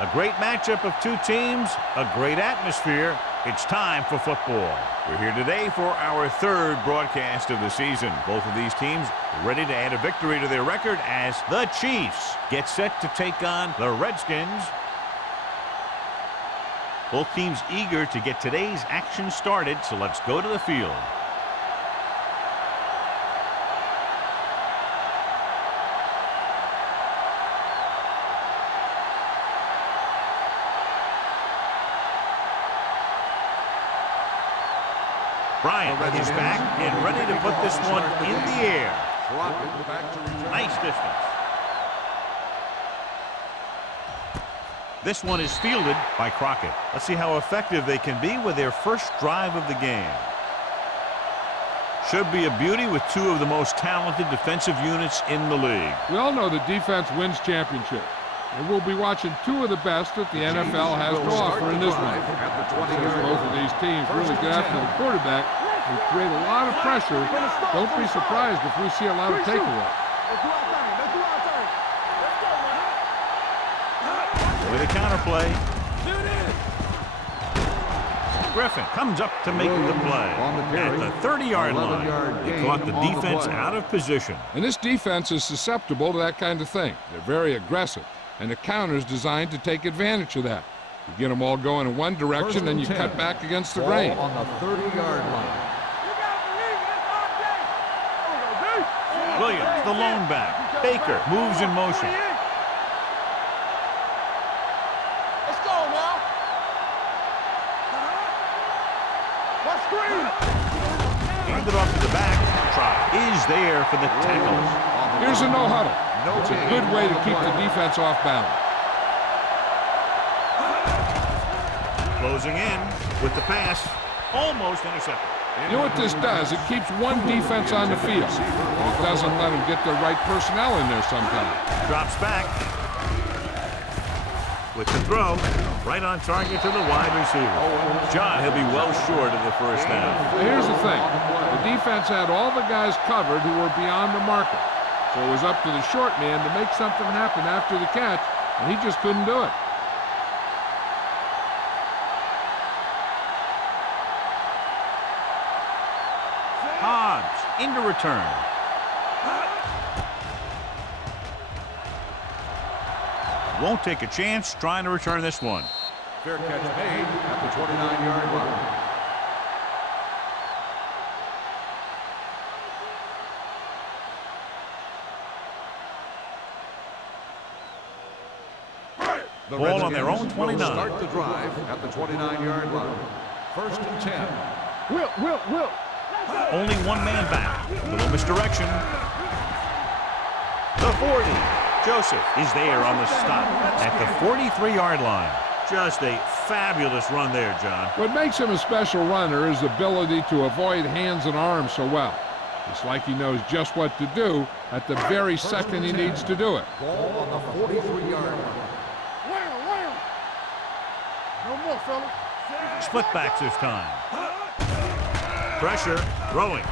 A great matchup of two teams, a great atmosphere. It's time for football. We're here today for our third broadcast of the season. Both of these teams ready to add a victory to their record as the Chiefs get set to take on the Redskins. Both teams eager to get today's action started, so let's go to the field. Bryant is back and ready to put this one in the air. Nice distance. This one is fielded by Crockett. Let's see how effective they can be with their first drive of the game. Should be a beauty with two of the most talented defensive units in the league. We all know the defense wins championships. And we'll be watching two of the best that the NFL has to offer in this one. Both of these teams really get after the quarterback and create a lot of pressure. Don't be surprised if we see a lot of takeaway. With a counterplay. Griffin comes up to make the play. At the 30-yard line, they caught the defense out of position. And this defense is susceptible to that kind of thing. They're very aggressive. And the counter is designed to take advantage of that. You get them all going in one direction, then you cut back against the grain. On the 30-yard line. Williams, the lone back. Baker moves in motion. Let's go now. Let's screen. Handed off to the back. Try is there for the tackle. Here's a no-huddle. It's a good way to keep the defense off balance. Closing in with the pass. Almost intercepted. You know what this does? It keeps one defense on the field. It doesn't let them get the right personnel in there sometimes. Drops back. With the throw. Right on target to the wide receiver. John, he'll be well short of the first down. Now here's the thing. The defense had all the guys covered who were beyond the marker. So it was up to the short man to make something happen after the catch, and he just couldn't do it. Hobbs into return. Won't take a chance trying to return this one. Fair catch made at the 29-yard line. The Ball on their own 29. Start the drive at the 29-yard line. First and 10. Will. Only one man back. Little misdirection. The 40. Joseph is there on the stop at the 43-yard line. Just a fabulous run there, John. What makes him a special runner is the ability to avoid hands and arms so well. It's like he knows just what to do at the very second he needs to do it. Ball on the 43-yard line. No more, fella. Split backs this time. Pressure, throwing.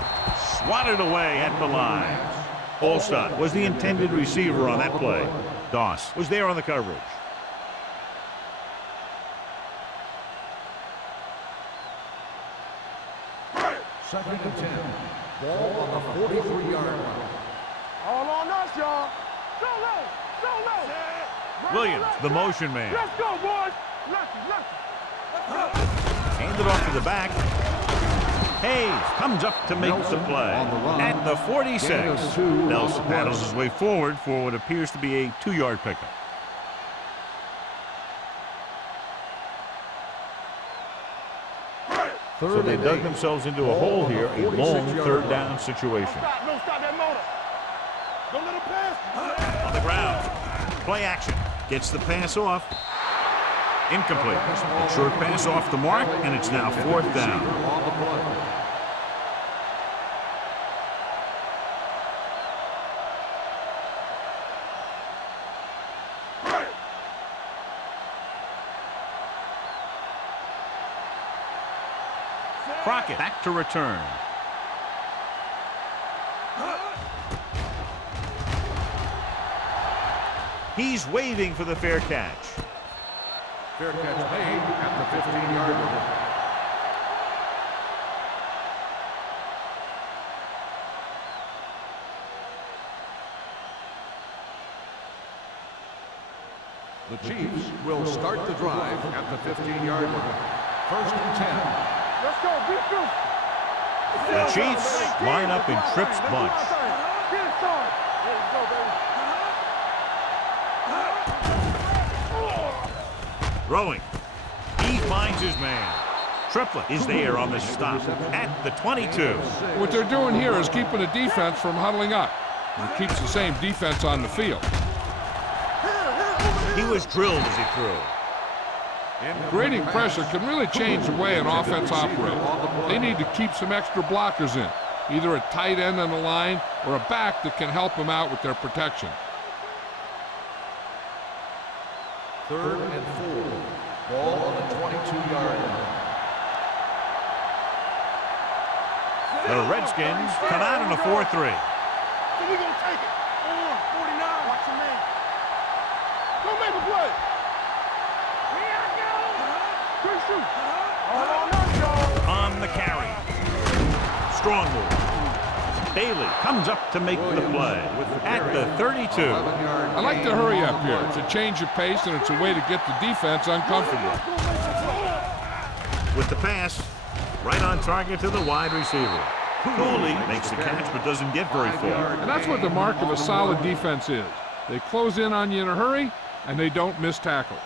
Swatted away at the line. Olstad was the intended receiver on that play. Doss was there on the coverage. Second and 10. Ball on the 43-yard line. All on us, y'all. Go low. Williams, the motion man. Let's go, boys. Let's go. Handed off to the back. Hayes comes up to make the play. At the 46. Nelson paddles his way forward for what appears to be a 2-yard pickup. So they dug themselves into a hole here, a long third down situation. Don't stop that motor. Don't let him pass. On the ground. Play action. Gets the pass off. Incomplete. A short pass off the mark, and it's now fourth down. Crockett back to return. He's waving for the fair catch. Fair catch made at the 15-yard line. The Chiefs will start the drive at the 15-yard line. 1st and 10. Let's go, beat through. The Chiefs line up in trips bunch. Get it started. Let's go, baby. Throwing. He finds his man. Triplett is there on the stop at the 22. What they're doing here is keeping the defense from huddling up. It keeps the same defense on the field. He was drilled as he threw. Creating pressure can really change the way an offense operates. They need to keep some extra blockers in, either a tight end on the line or a back that can help them out with their protection. 3rd and 4. Ball on the 22-yard line. The Redskins come out in a 4-3. So we're going to take it. 49. Watch your man. Go make a play. Here I go. Quick shoot. On the carry. Strong move. Bailey comes up to make the play at the 32. I like to hurry up here. It's a change of pace, and it's a way to get the defense uncomfortable. With the pass, right on target to the wide receiver. Cooley makes the catch but doesn't get very far. And that's what the mark of a solid defense is. They close in on you in a hurry, and they don't miss tackle.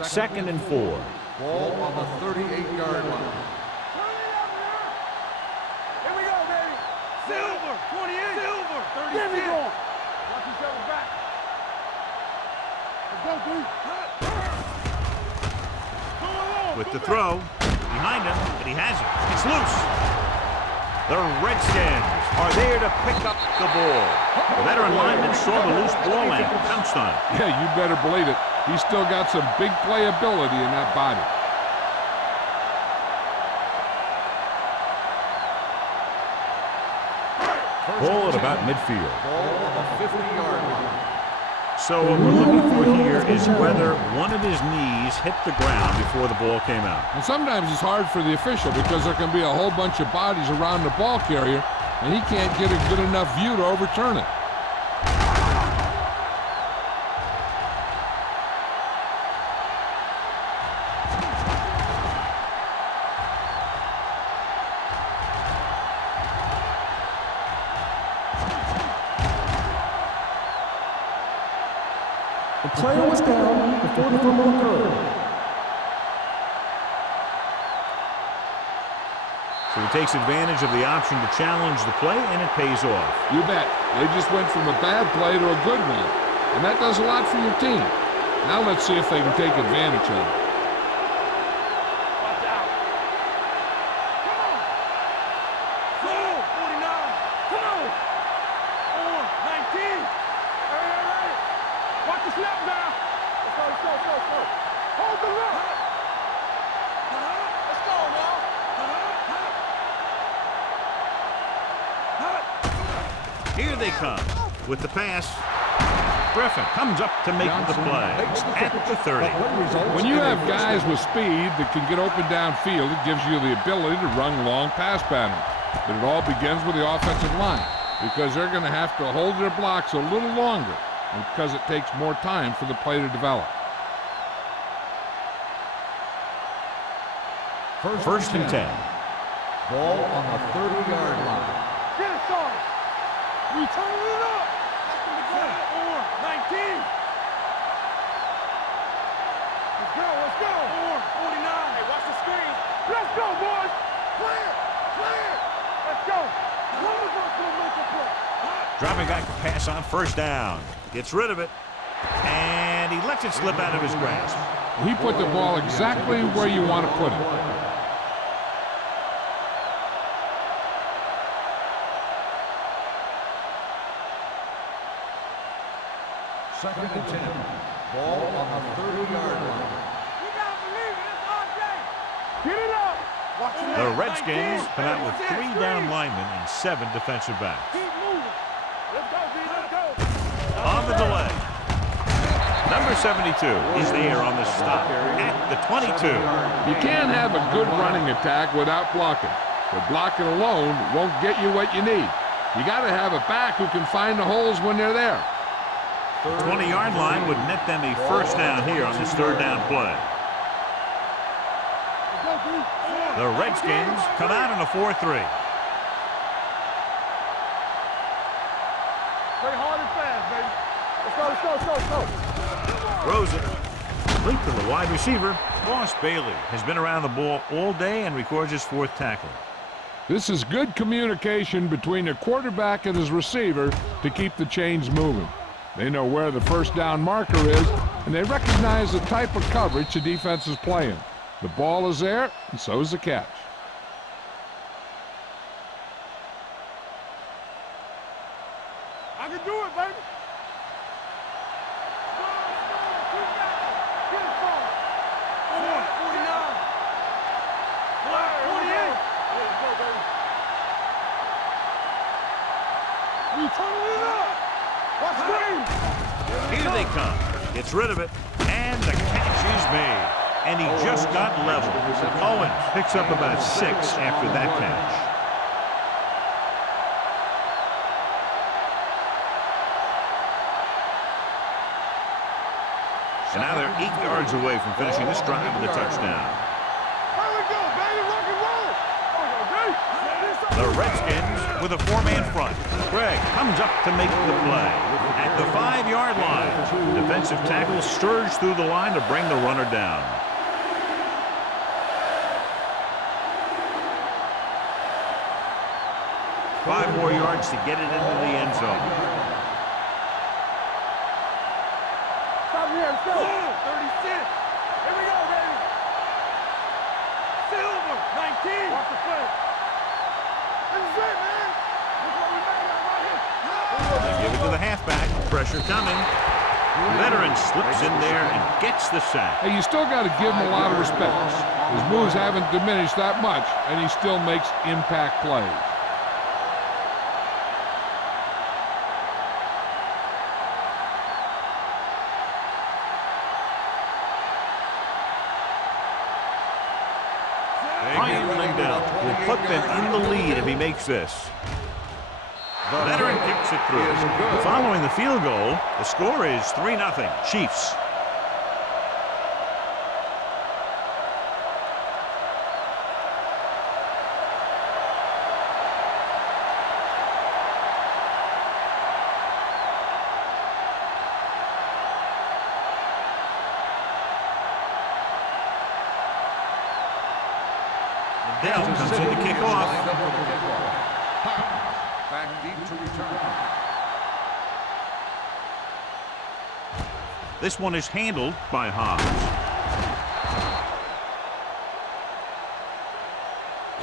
Second and 4. Ball on the 38-yard line. Here we go, baby. Silver. 28. Silver. 36. Give me going. Watch each other back. Let's go, dude. With the throw, behind him, but he has it. It's loose. The Redskins are there to pick up the ball. The veteran lineman saw the loose ball and pounced on it. Yeah, you better believe it. He's still got some big playability in that body. Ball at about midfield. Ball on the 50-yard line. So what we're looking for here is whether one of his knees hit the ground before the ball came out. And sometimes it's hard for the official because there can be a whole bunch of bodies around the ball carrier, and he can't get a good enough view to overturn it. The player was down before the fumble occurred. So he takes advantage of the option to challenge the play, and it pays off. You bet. They just went from a bad play to a good one. And that does a lot for your team. Now let's see if they can take advantage of it. Watch out. Come on. Go. 49. Come on. 19. Hey. Watch the snap now. Let's go. Hold the look. Let's go now. Here they come with the pass. Griffin comes up to make the play at the 30. When you have guys with speed that can get open downfield, it gives you the ability to run long pass patterns. But it all begins with the offensive line because they're going to have to hold their blocks a little longer and because it takes more time for the play to develop. First and 10. Ball on the 30-yard line. Get it started. We turn it up. 19. Let's go. 49. Hey, watch the screen. Let's go, boys. Clear. Let's go. Dropping back to pass on first down. Gets rid of it. And he lets it slip out of his grasp. He put the ball exactly where you want to put it. Second and 10. Ball on the 30-yard line. You gotta believe it. It's RJ. Get it up. Watch it The out. Redskins 19. come out with 3 down linemen and 7 defensive backs. Keep moving. Let's go, B. Let's go. On the 72. He's there on the stop at the 22. You can't have a good running attack without blocking. But blocking alone won't get you what you need. You got to have a back who can find the holes when they're there. The 20-yard line would net them a first down here on this third down play. The Redskins come out in a 4-3. Play hard and fast, baby. Let's go. Throws it. Complete to the wide receiver. Ross Bailey has been around the ball all day and records his 4th tackle. This is good communication between the quarterback and his receiver to keep the chains moving. They know where the first down marker is, and they recognize the type of coverage the defense is playing. The ball is there, and so is the catch. I can do it, baby. Get it from 49. 48. Let's go, baby. We turning it up. Watch screen. Here they come. Gets rid of it, and the catch is made. And he just got level. Owens picks up about 6 after that catch. And now they're 8 yards away from finishing this drive with a touchdown. Here we go, baby. Rock and roll. The Redskins with a 4-man front. Gregg comes up to make the play. At the 5-yard line, defensive tackle surged through the line to bring the runner down. Five more yards to get it into the end zone. Stop here, let's go. 36. Here we go, baby. Silver, 19. Watch the play. This is it, man. This is what we made out right here. They give it to the halfback. Pressure coming. Veteran slips in there and gets the sack. Hey, you still got to give him a lot of respect. His moves haven't diminished that much, and he still makes impact plays. Brian Lindell will put them in the lead if he makes this. Veteran kicks it through. Following the field goal, the score is 3-0 Chiefs. Lindell comes in to kick off. Back deep to return. This one is handled by Hobbs.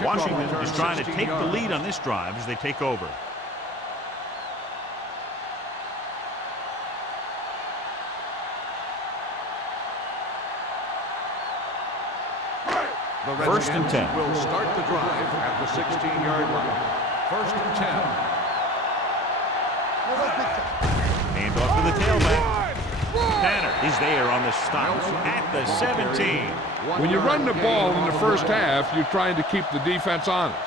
Washington is trying to take the lead on this drive as they take over. The First and 10. will start the drive at the 16-yard line. First and 10. Hand off to the tailback. Tanner is there on the stop at the 17. When you run the ball in the first half, you're trying to keep the defense honest.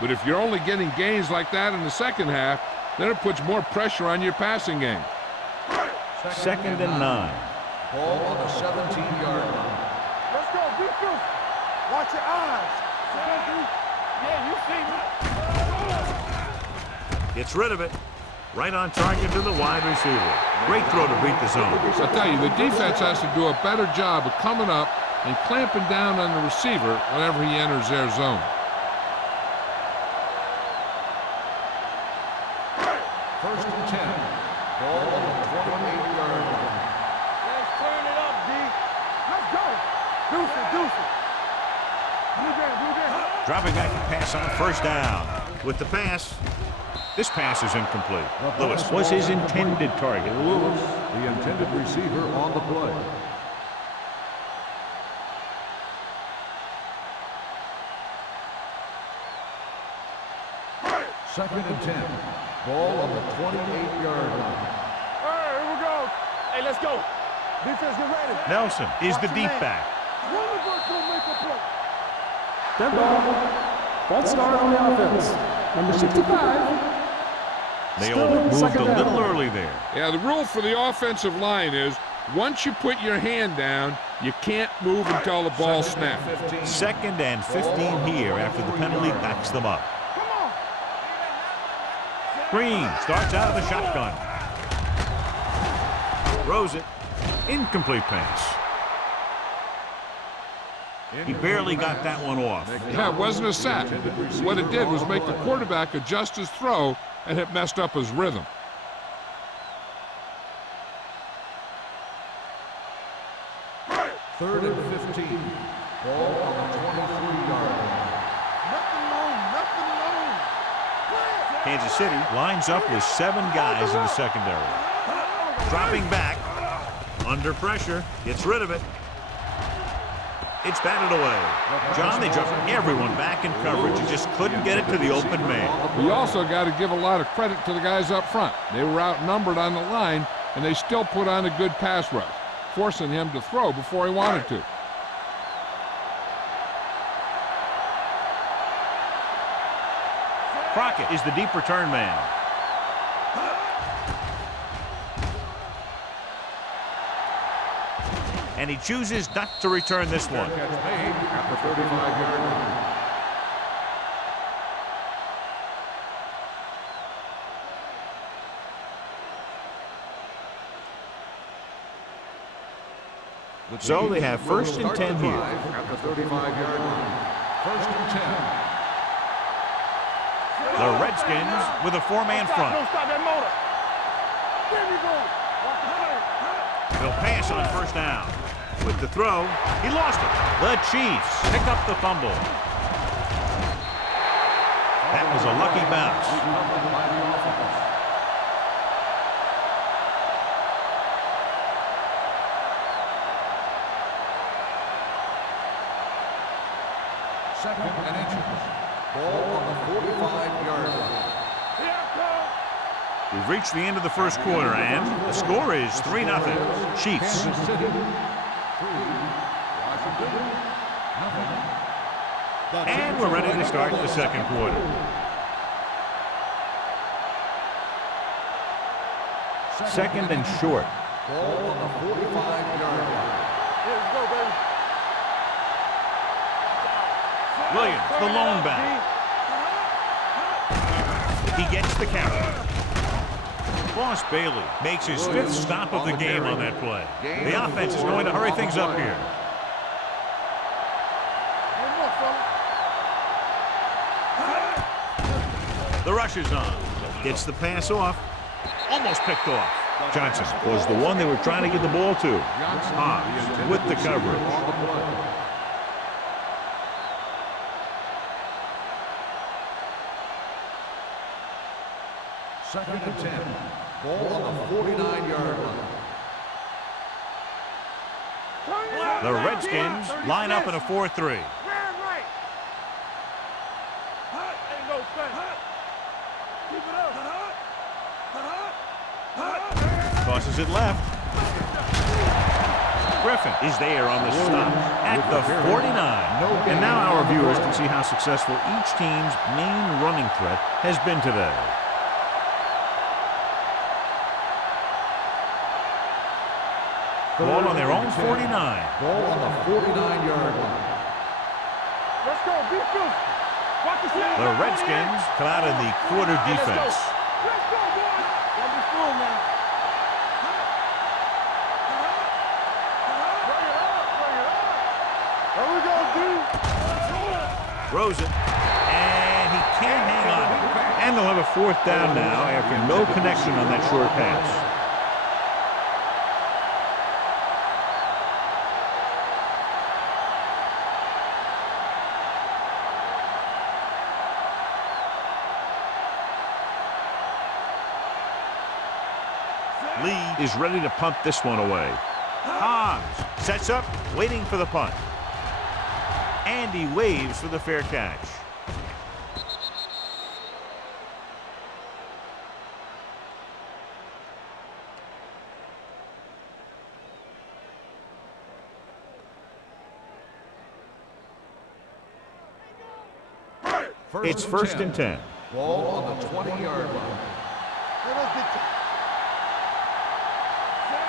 But if you're only getting gains like that in the second half, then it puts more pressure on your passing game. Second and 9. Ball on the 17-yard line. Let's go, defense. Watch your eyes. Yeah, you see me. Gets rid of it. Right on target to the wide receiver. Great throw to beat the zone. I tell you, the defense has to do a better job of coming up and clamping down on the receiver whenever he enters their zone. First and 10. Ball on the 28-yard line. Let's turn it up, D. Let's go. Deuce it, deuce it. Blue game, blue game. Dropping back to pass on first down. With the pass, this pass is incomplete. Lewis was his intended target. Lewis, the intended receiver on the play. Second and 10. Ball on the 28-yard line. All right, here we go. Hey, let's go. Defense, get ready. Nelson is the deep back. Dead ball. False start on the offense. Number 65. They Still only moved second a down. little early there. Yeah, the rule for the offensive line is once you put your hand down, you can't move until the ball snaps. 2nd and 15 here after the penalty backs them up. Green starts out of the shotgun. Throws it. Incomplete pass. He barely got that one off. Yeah, it wasn't a sack. What it did was make the quarterback adjust his throw, and it messed up his rhythm. Third and 15. Ball on the 23-yard line. Kansas City lines up with 7 guys in the secondary. Dropping back. Under pressure. Gets rid of it. It's batted away. John, they dropped everyone back in coverage and just couldn't get it to the open man. We also got to give a lot of credit to the guys up front. They were outnumbered on the line, and they still put on a good pass rush, forcing him to throw before he wanted to. Crockett is the deep return man. And he chooses not to return this one. Catch made at the 35-yard line. So they have 1st and 10 here. At the 35-yard line. 1st and 10. The Redskins with a 4-man front. Don't stop that motor. There we go. Watch the play. They'll pass on 1st down. With the throw, he lost it. The Chiefs pick up the fumble. That was a lucky bounce. Second and inches. Ball on the 45-yard line. Here I come. We've reached the end of the 1st quarter, and the score is 3-0. Chiefs. Kansas City 3, Washington nothing. And we're ready to start the 2nd quarter. Second and short. Ball on the 45-yard line. Here we go, baby. Williams, the lone back. He gets the carry. Boss Bailey makes his 5th stop of the game on that play. The offense is going to hurry things up here. One more, fella. The rush is on. Gets the pass off. Almost picked off. Johnson was the one they were trying to get the ball to. Hobbs with the coverage. Second and 10. Ball on the 49-yard line. The Redskins line up in a 4-3. Man right. Ain't no thing. Keep it up. Tosses it left. Griffin is there on the stop at the 49. And now our viewers can see how successful each team's main running threat has been today. Ball on their own 49. Ball on the 49-yard line. Let's go. Be physical. Watch the snap. The Redskins come out in the quarter defense. Let's go, boys. Don't be fooled now. Bring it up. Bring it up. There we go, dude. Throws it. And he can't hang on. And they'll have a 4th down now after no connection on that short pass. Lee is ready to punt this one away. Hobbs sets up, waiting for the punt. And he waves for the fair catch. It's first and 10. Ball on the 20-yard line.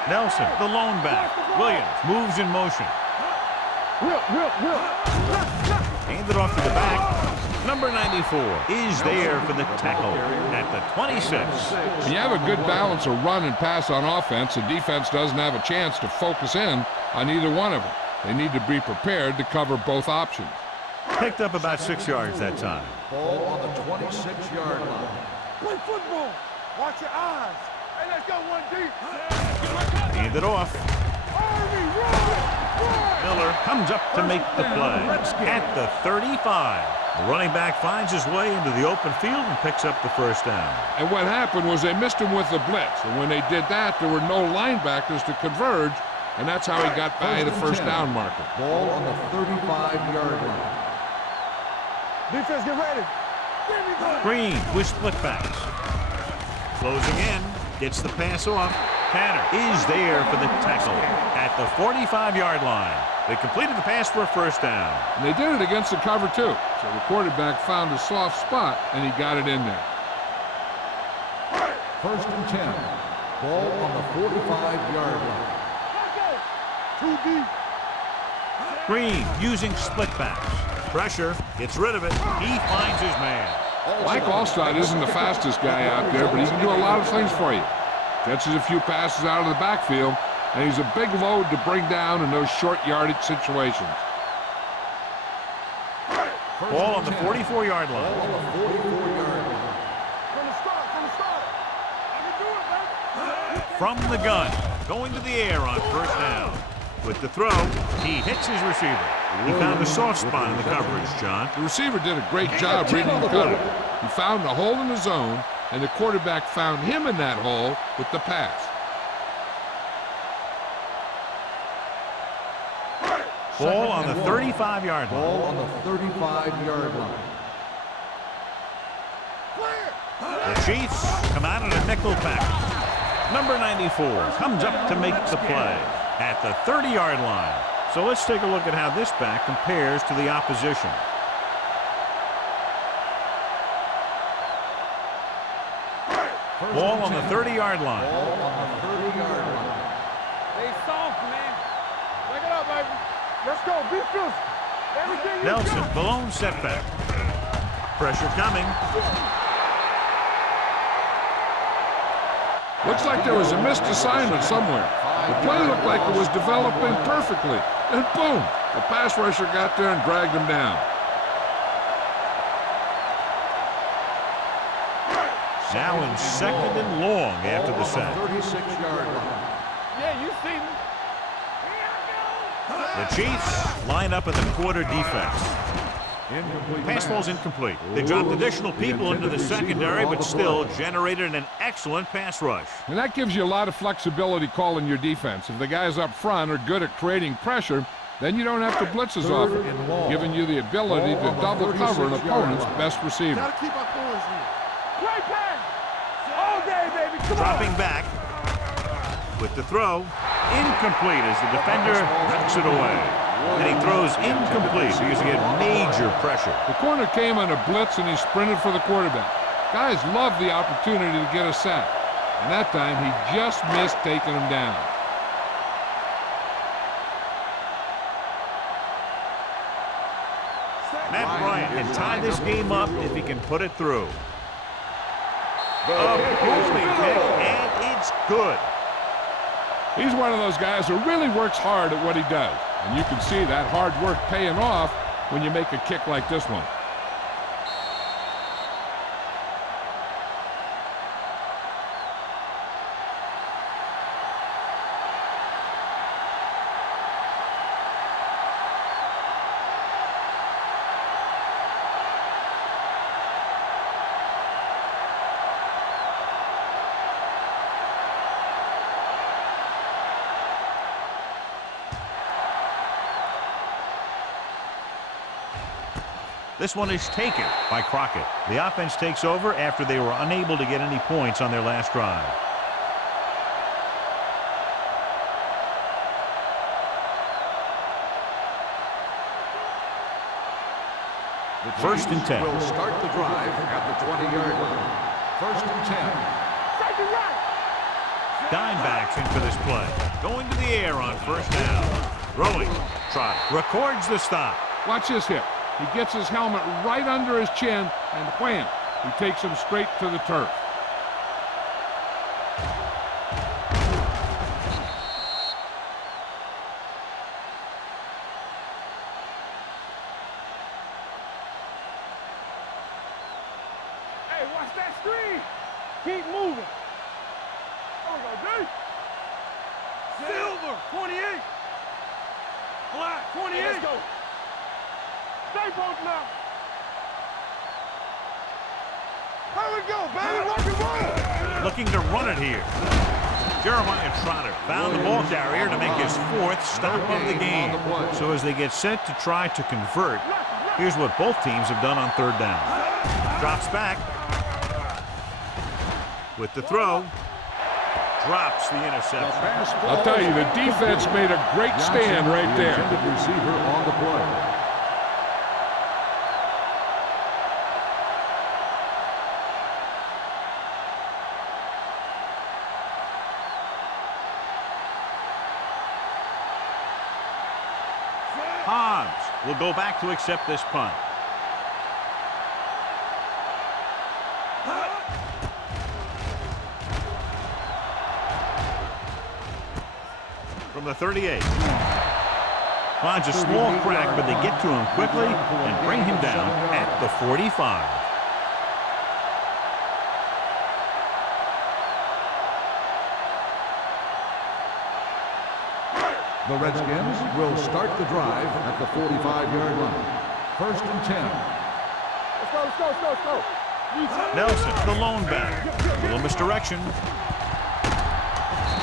Nelson, the lone back. Williams moves in motion. Handed off to the back. Number 94 is there for the tackle at the 26. When you have a good balance of run and pass on offense, the defense doesn't have a chance to focus in on either one of them. They need to be prepared to cover both options. Picked up about 6 yards that time. Ball on the 26-yard line. Play football. Watch your eyes. Hey, let's go one deep. Handed off. Army, run! Miller comes up to make the play at the 35. The running back finds his way into the open field and picks up the first down. And what happened was they missed him with the blitz. And when they did that, there were no linebackers to converge, and that's how he got by the first down marker. Ball on the 35-yard line. Defense, get ready. Green with split backs. Closing in, gets the pass off. Tanner is there for the tackle at the 45-yard line. They completed the pass for a first down. And they did it against the cover, too. So the quarterback found a soft spot, and he got it in there. First and 10. Ball on the 45-yard line. Too deep. Green using split backs. Pressure, gets rid of it. He finds his man. Mike Allstott isn't the fastest guy out there, but he can do a lot of things for you. Catches a few passes out of the backfield, and he's a big load to bring down in those short yardage situations. Ball on the 44-yard line. Ball on the 44-yard line. From the start. I can do it, man. From the gun, going to the air on first down. With the throw, he hits his receiver. He found a soft spot in the coverage, John. The receiver did a great job reading the cover. He found a hole in the zone, and the quarterback found him in that hole with the pass. Ball on the 35-yard line. Ball on the 35-yard line. The Chiefs come out in a nickel package. Number 94 comes up to make the play at the 30-yard line. So let's take a look at how this back compares to the opposition. Ball on the 30-yard line. Ball on the 30-yard line. Stay soft, man. Pick it up, baby. Let's go. Be physical. Everything you Nelson, got. the lone setback. Pressure coming. Looks like there was a missed assignment somewhere. The play looked like it was developing perfectly. And boom, the pass rusher got there and dragged him down. Now in second and long after the Ball on sack. the 36-yard line. Yeah, you see me. The Chiefs line up in the quarter defense. Pass ball's incomplete. They dropped additional people into the secondary, but still generated an excellent pass rush. And that gives you a lot of flexibility calling your defense. If the guys up front are good at creating pressure, then you don't have to blitz as often, giving you the ability to double cover an opponent's best receiver. Gotta keep our boys here. Play pass. All day, baby. Come Dropping on. back with the throw. Incomplete as the defender knocks it away. And he throws incomplete because he had major pressure. The corner came on a blitz and he sprinted for the quarterback. Guys love the opportunity to get a sack. And that time he just missed taking him down. Matt Bryant can tie this game up if he can put it through. A booming kick, and it's good. He's one of those guys who really works hard at what he does. And you can see that hard work paying off when you make a kick like this one. This one is taken by Crockett. The offense takes over after they were unable to get any points on their last drive. The First and Chiefs 10. will start the drive at the 20-yard line. First and 10. Dimebacks in for this play. Going to the air on first down. Throwing. Trotter records the stop. Watch this hit. He gets his helmet right under his chin, and wham, he takes him straight to the turf. Hey, watch that screen. Keep moving. There we go, D. Silver, 28. Black, 28. Hey, let's go. Stay both now. Here we go, baby. Rock and roll. Looking to run it here. Jeremiah Trotter found the ball carrier to make his 4th stop of the game. So as they get set to try to convert, here's what both teams have done on 3rd down. Drops back. With the throw. Drops the interception. I'll tell you, the defense made a great stand right there. The receiver on the play. Hobbs will go back to accept this punt. From the 38. Finds a small crack, but they get to him quickly and bring him down at the 45. The Redskins will start the drive at the 45-yard line. First and 10. Let's go, let's go, let's go, let's go. Nelson, the lone back. Little misdirection.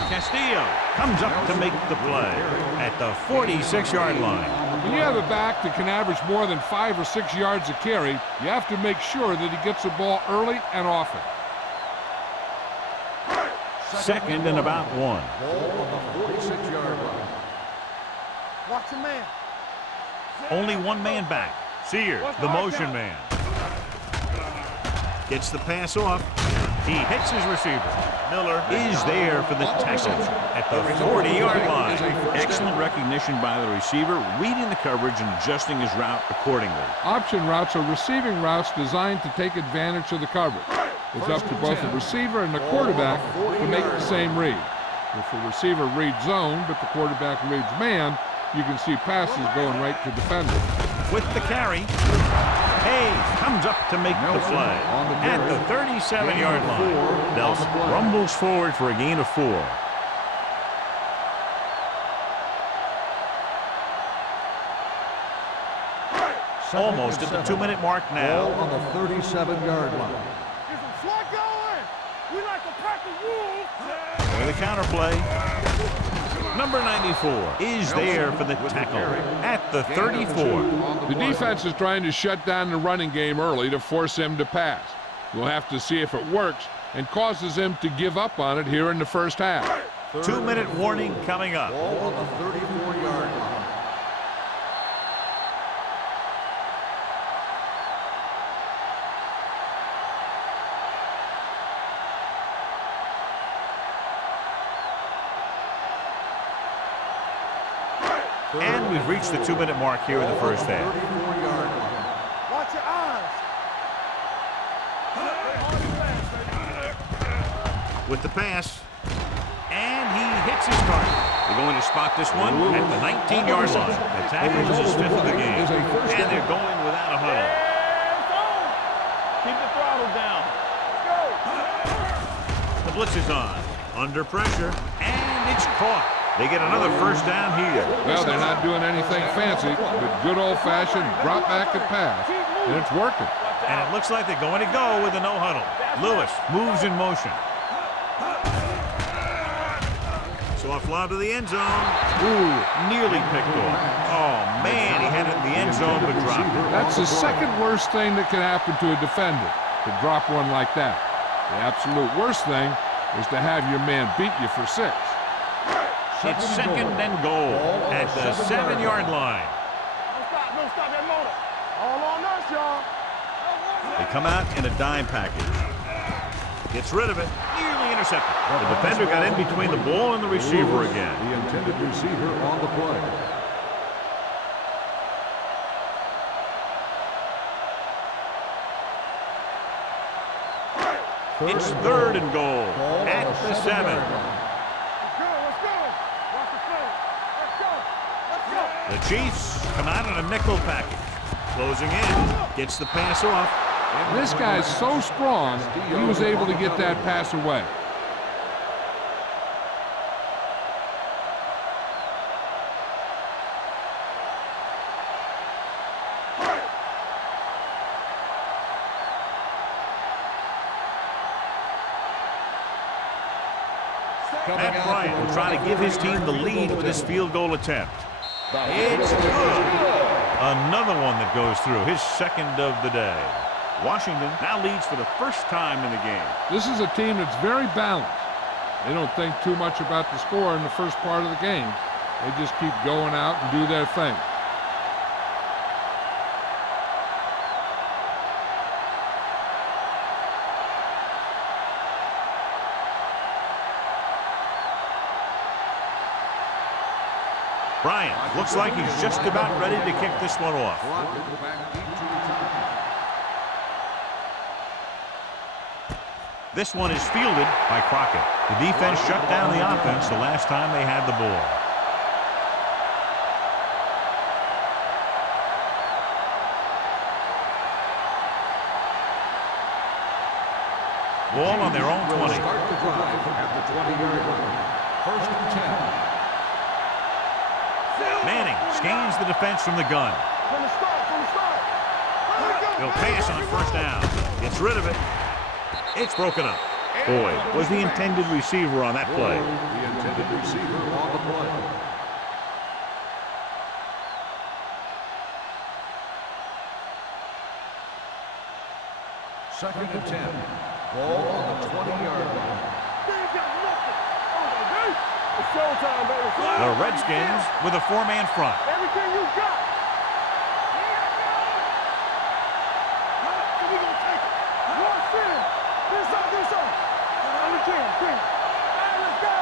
Castillo comes up to make the play at the 46-yard line. When you have a back that can average more than 5 or 6 yards a carry, you have to make sure that he gets the ball early and often. Second and about 1. Ball on the 46-yard line. Watch your man. Only one man back. Sears, the motion man. Gets the pass off. He hits his receiver. Miller is there for the tackle at the 40-yard line. Excellent recognition by the receiver, reading the coverage and adjusting his route accordingly. Option routes are receiving routes designed to take advantage of the coverage. It's up to both the receiver and the quarterback to make the same read. If the receiver reads zone, but the quarterback reads man, you can see passes going right to defenders. With the carry, Hayes comes up to make the play at the 37-yard line. Nelson rumbles forward for a gain of 4. Almost at the 2-minute mark now. Ball on the 37-yard line. Get some slack going. We like to pack the wolves. For the counterplay. Number 94 is there for the tackle at the 34. The defense is trying to shut down the running game early to force him to pass. We'll have to see if it works and causes him to give up on it here in the first half. 2-minute warning coming up. Ball on the 34-yard line. And we've reached the 2-minute mark here in the first half. Watch your eyes. With the pass. And he hits his target. They're going to spot this one at the 19-yard line. The tackle is his 5th of the game. And they're going without a huddle. Keep the throttle down. Let's go. The blitz is on. Under pressure. And it's caught. They get another first down here. Well, they're not doing anything fancy, but good old-fashioned drop back and pass, and it's working. And it looks like they're going to go with a no huddle. Lewis moves in motion. Soft lob to the end zone. Ooh, nearly picked off. Oh, man, he had it in the end zone, but dropped it. That's the second worst thing that can happen to a defender, to drop one like that. The absolute worst thing is to have your man beat you for 6. It's second and goal at the 7-yard line. Don't stop that motor. All on us, y'all. come out in a dime package. Gets rid of it. Nearly intercepted. The defender got in between the ball and the receiver again. The intended receiver on the play. It's 3rd and goal at the 7. Let's go. Watch the play. Let's go. The Chiefs come out in a nickel package. Closing in. Gets the pass off. This guy's so strong, he was able to get that pass away. Matt Bryant will try to give his team the lead with this field goal attempt. It's good. Another one that goes through, his 2nd of the day. Washington now leads for the first time in the game. This is a team that's very balanced. They don't think too much about the score in the first part of the game. They just keep going out and do their thing. Bryant looks like he's just about ready to kick this one off. This one is fielded by Crockett. The defense shut down the offense the last time they had the ball. Ball on their own 20. Start the drive at the 20-yard line. 1st and 10. Manning scans the defense from the gun. From the start. He'll pass on 1st down. Gets rid of it. It's broken up. Boyd was the intended receiver on that play. The intended receiver on the play. Second and 10. Ball on the 20-yard line. It's showtime, baby. The Redskins with a 4-man front. Everything you got. We gonna take it. Watch in. This up. On the team. Let's go.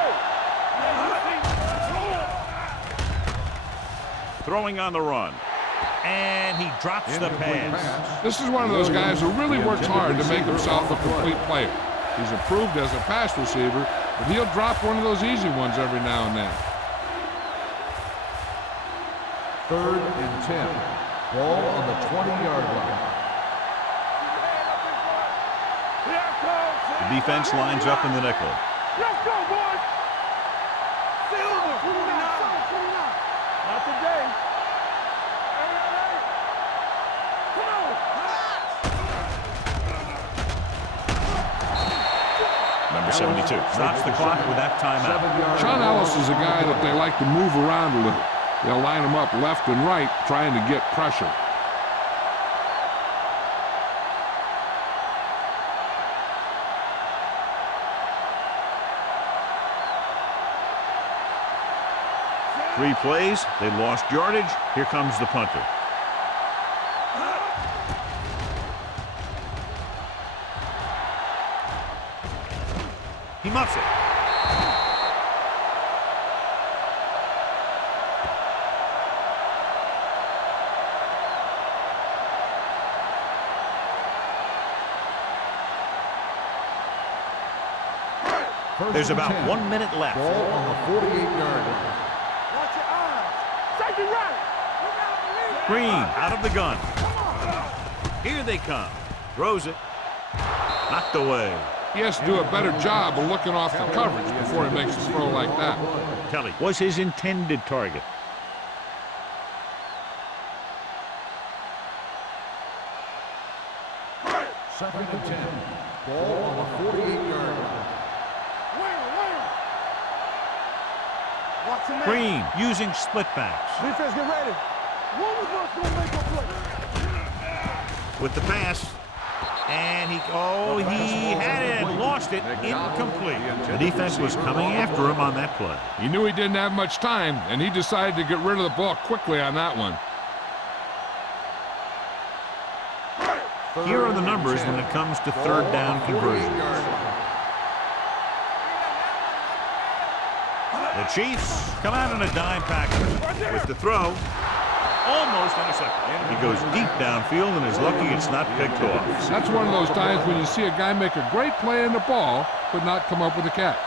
Throwing on the run. And he drops the pass. This is one of those guys who really works hard to make himself a complete player. He's improved as a pass receiver, but he'll drop one of those easy ones every now and then. 3rd and 10. Ball on the 20-yard line. The defense lines up in the nickel. Let's go, boys. Silver. 29. Not today. Number 72 stops the clock with that timeout. Sean Ellis is a guy that they like to move around a little. They'll line him up left and right, trying to get pressure. Three plays, they lost yardage. Here comes the punter. He muffs it. There's about 1 minute left. Ball on the 48-yard line. Watch your eyes. Safety right. Green out of the gun. Here they come. Throws it. Knocked away. He has to do a better job of looking off the coverage before he makes a throw like that. Kelly was his intended target. Second and 10. Ball on the 48-yard line. Watch your man. Green using split backs. Defense, get ready. One of us gonna make a play. With the pass. And he had it and lost it. Incomplete. The defense was coming after him on that play. He knew he didn't have much time, and he decided to get rid of the ball quickly on that one. Here are the numbers when it comes to third down conversions. The Chiefs come out in a dime package with the throw. Almost intercepted. He goes deep downfield and is lucky it's not picked off. That's one of those times when you see a guy make a great play in the ball, but not come up with a catch.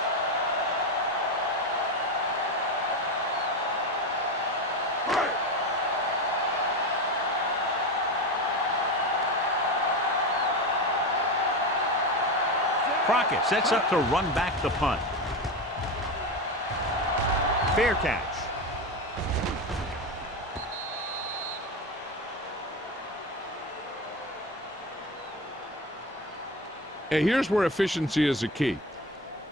Crockett sets up to run back the punt. Fair catch. Hey, here's where efficiency is a key.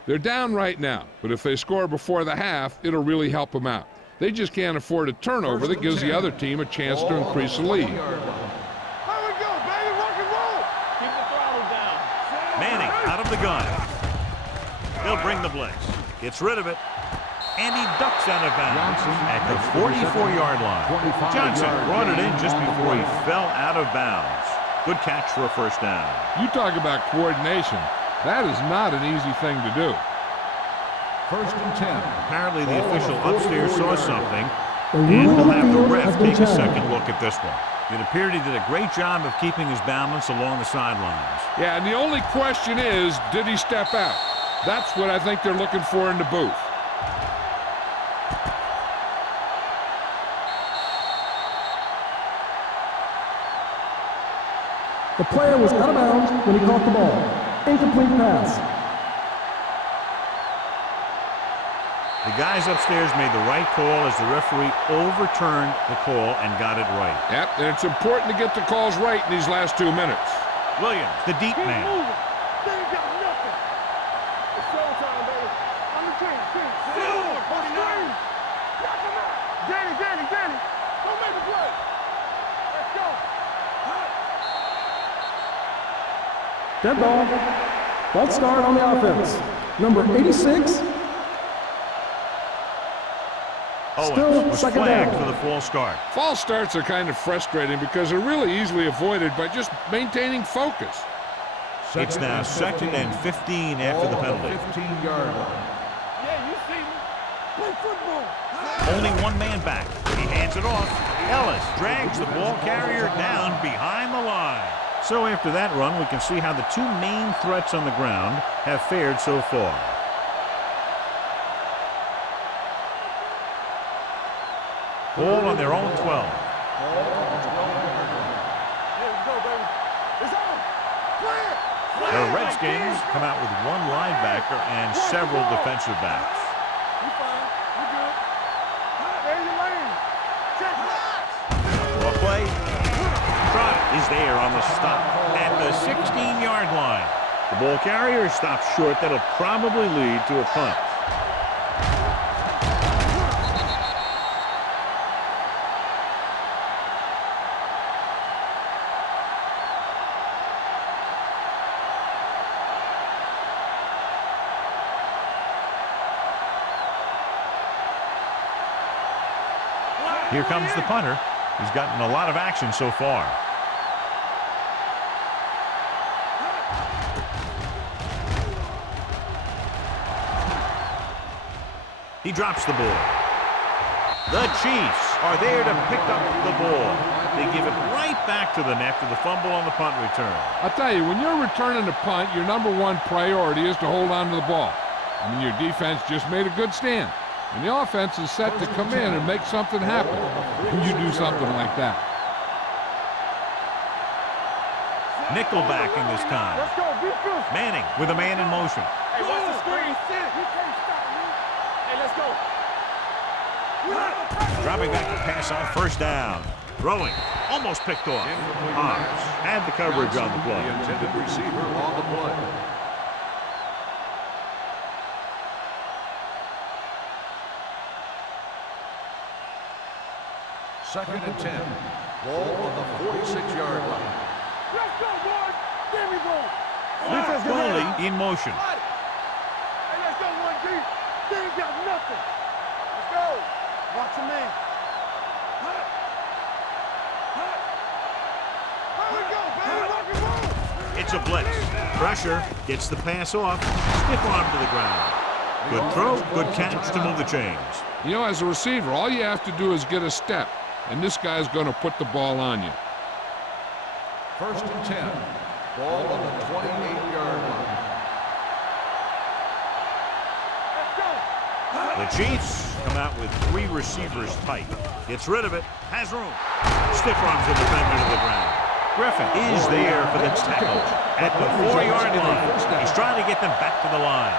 They're down right now, but if they score before the half, it'll really help them out. They just can't afford a turnover that gives the other team a chance to increase the lead. How we go, baby? Rock and roll. Keep the throttle down. Manning out of the gun. They'll bring the blitz. Gets rid of it. And he ducks out of bounds at the 44-yard line. Johnson brought it in just before he fell out of bounds. Good catch for a first down. You talk about coordination. That is not an easy thing to do. 1st and 10. Apparently the official upstairs saw something, and we'll have the ref take a second look at this one. It appeared he did a great job of keeping his balance along the sidelines. Yeah, and the only question is, did he step out? That's what I think they're looking for in the booth. The player was out of bounds when he caught the ball. Incomplete pass. The guys upstairs made the right call as the referee overturned the call and got it right. Yep, and it's important to get the calls right in these last 2 minutes. Williams, the deep Keep man. moving. They ain't got nothing. It's showtime, baby. On the team. 49. Knock him out. Danny. Don't make a play. Let's go. Dead ball. False start on the offense. Number 86. Owens was second flagged down. for the false start. False starts are kind of frustrating because they're really easily avoided by just maintaining focus. It's now 2nd and 15 after the penalty. 15-yard line. Yeah, you see me. Play football. Only one man back. He hands it off. Ellis drags the ball carrier down behind the line. So after that run, we can see how the two main threats on the ground have fared so far. Ball on their own 12. Here we go, baby. It's on. Clear. The Redskins come out with one linebacker and several defensive backs. You fine. You good. There's your lane. Check it. Draw play. Trot is there on the stop at the 16-yard line. The ball carrier stops short. That'll probably lead to a punt. Here comes the punter. He's gotten a lot of action so far. He drops the ball. The Chiefs are there to pick up the ball. They give it right back to them after the fumble on the punt return. I'll tell you, when you're returning a punt, your number one priority is to hold on to the ball. I mean, your defense just made a good stand. And the offense is set to come in and make something happen when you do something like that. Nickelbacking this time. Let's go. Be good. Manning with a man in motion. Hey, watch the screen. You can't stop me. Hey, let's go. Dropping back to pass on first down. Throwing. Almost picked off. Hobbs had the coverage on the The play. intended receiver on the play. Second and 10. Ball on the 46-yard line. Let's go, boys. There we go. Foley in motion. Hey, let's go, 1D. They ain't got nothing. Let's go. Watch your man. How we go, baby? Rock and roll. It's a blitz. Pressure, gets the pass off, stiff arm to the ground. Good throw, good catch to move the chains. You know, as a receiver, all you have to do is get a step, and this guy's going to put the ball on you. 1st and 10. Ball on the 28-yard line. The Chiefs come out with 3 receivers tight. Gets rid of it, has room. Stiff arms the defender to the ground. Griffin is there for the tackle at the 4-yard line. He's trying to get them back to the line.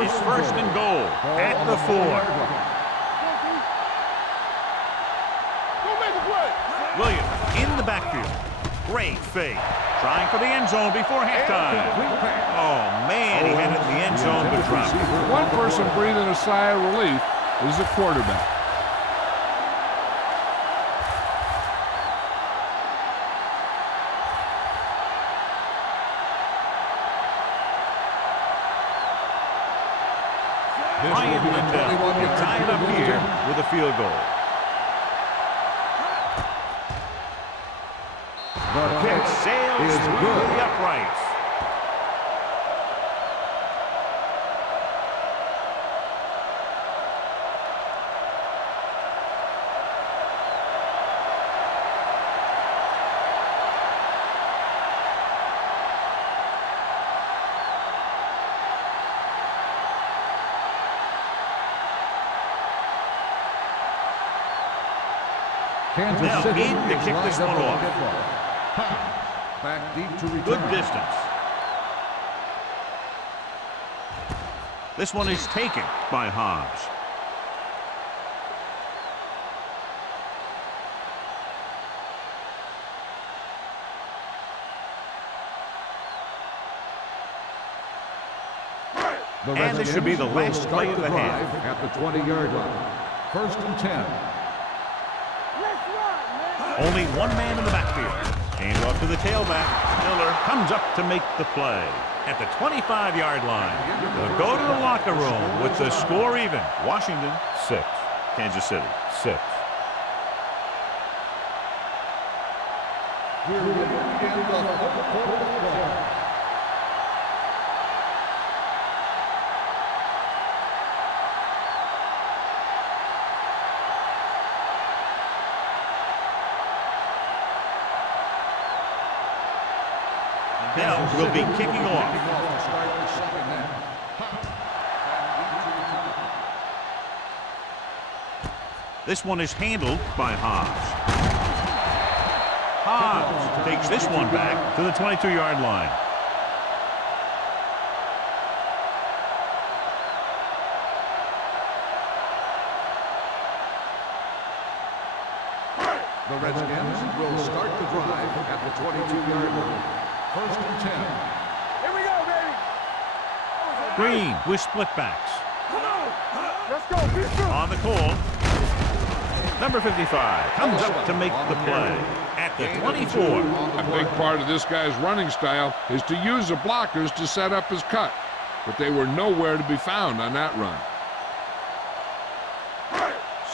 It's 1st and goal at the 4. Williams in the backfield. Great fake. Trying for the end zone before halftime. Oh, man, he had it in the end zone but dropped it. One person breathing a sigh of relief is the quarterback. Ryan Lindell will tie it up here with a field goal. The kick Sails through the uprights. Kansas City in to kick this one off. Back deep to return. Good distance. This one is taken by Hobbs. And this should be the last play of the half. At the 20-yard line. 1st and 10. Only one man in the backfield. Hand off to the tailback. Miller comes up to make the play at the 25-yard line. They'll go to the locker room with the score even. Washington 6, Kansas City 6. We're in the 4th quarter of play. Now will be kicking off. This one is handled by Hobbs. Hobbs takes this one back to the 22-yard line. The Redskins will start the drive at the 22-yard line. 1st and 10. Here we go, baby. Green with split backs. Come on. Let's go. Be true. On the call. Number 55 comes up to make the play at the 24. A big part of this guy's running style is to use the blockers to set up his cut, but they were nowhere to be found on that run.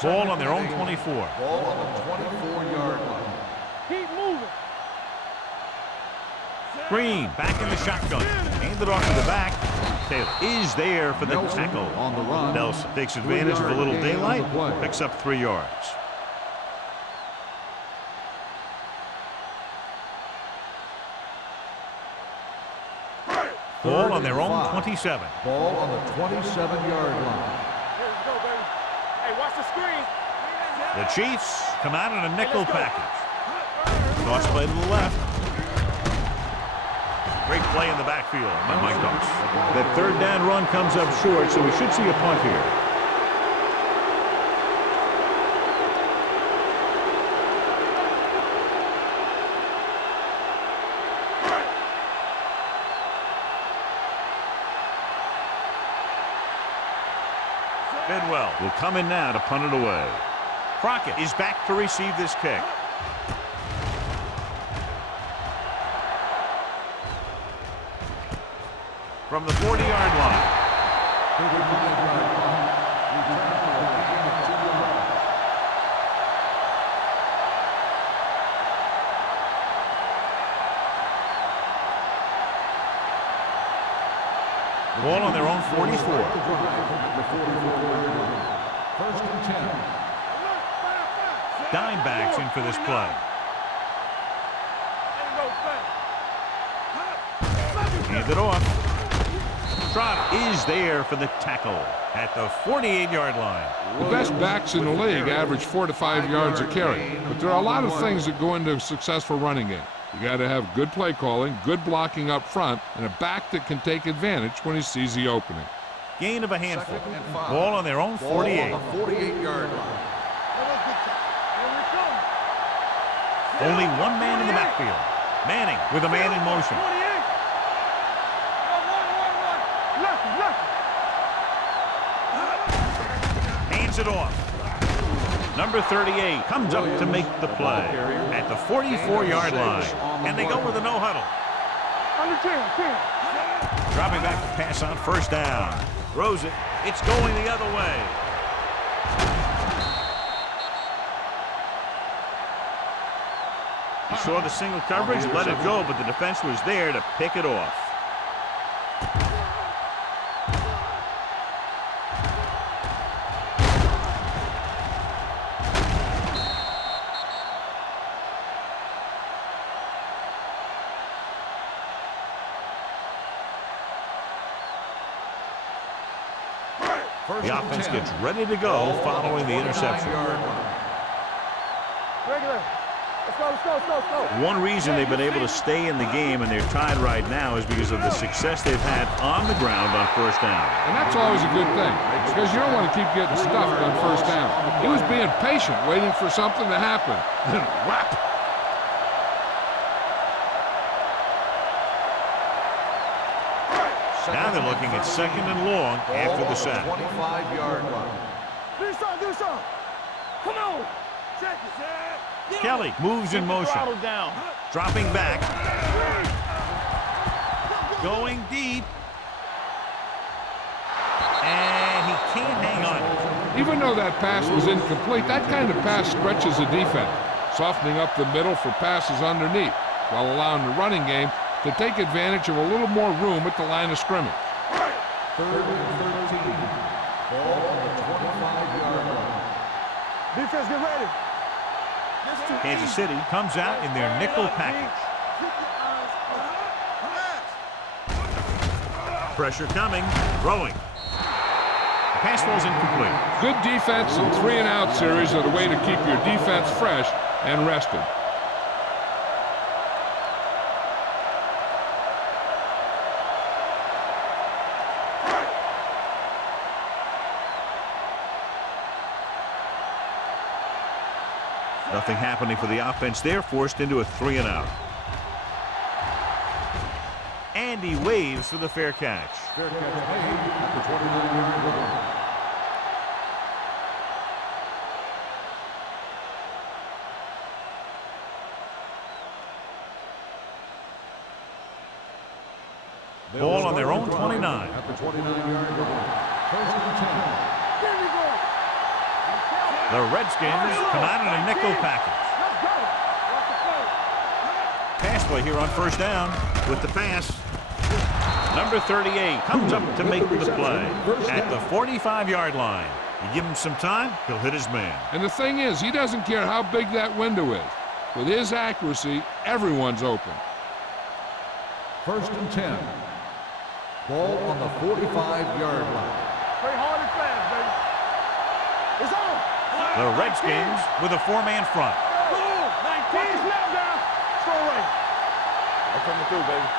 Ball on their own 24. Ball on the 24-yard line. Keep moving. Green back in the shotgun. Handed off to the back. Taylor is there for the tackle. On the run. Nelson takes advantage of a little daylight. Picks up 3 yards. Ball on their own 27. Ball on the 27-yard line. Let's go, baby. Hey, watch the screen. The Chiefs come out in a nickel package. Toss play to the left. Great play in the backfield by Mike Doss. That 3rd down run comes up short, so we should see a punt here. Bedwell will come in now to punt it away. Crockett is back to receive this kick. From the 40-yard line. Ball on their own 44. First and 10. Dime backs in for this play. Hand it off. Trot is there for the tackle at the 48-yard line. The best backs in the league average 4 to 5 yards a carry, but there are a lot of things that go into a successful running game. You got to have good play calling, good blocking up front, and a back that can take advantage when he sees the opening. Gain of a handful. Ball on their own 48. Ball on the 48-yard line. Only one man in the backfield. Manning with a man in motion. Hands it off. Number 38 comes up to make the play at the 44-yard line. And they go with a no huddle. Dropping back to pass on first down. Throws it. It's going the other way. He saw the single coverage, let it go, but the defense was there to pick it off. The offense gets ready to go following the interception. One reason they've been able to stay in the game and they're tied right now is because of the success they've had on the ground on first down. And that's always a good thing, because you don't want to keep getting stuffed on first down. He was being patient, waiting for something to happen. Then whap! Now they're looking at second and long after the sack. 25-yard line. Do something. Come on. Check it. Kelly moves in motion. Dropping back. Going deep. And he can't hang on. Even though that pass was incomplete, that kind of pass stretches the defense, softening up the middle for passes underneath, while allowing the running game to take advantage of a little more room at the line of scrimmage. Third and 13. Ball on the 25-yard line. Defense, get ready. Kansas City comes out in their nickel package. Pressure coming. Throwing. The pass falls incomplete. Good defense and 3-and-out series are the way to keep your defense fresh and rested. Nothing happening for the offense. They're forced into a 3-and-out. And he waves for the fair catch. Fair catch made at the 29-yard line. Ball on their own 29. At the 29-yard line. First and 10. The Redskins come out in a nickel package. Pass play here on first down with the pass. Number 38 comes up to make the play at the 45-yard line. You give him some time, he'll hit his man. And the thing is, he doesn't care how big that window is. With his accuracy, everyone's open. First and 10. Ball on the 45-yard line. Play hard and fast, baby. It's on. The Redskins with a 4-man front. 19 snap down. Throw away. I'm coming through, baby.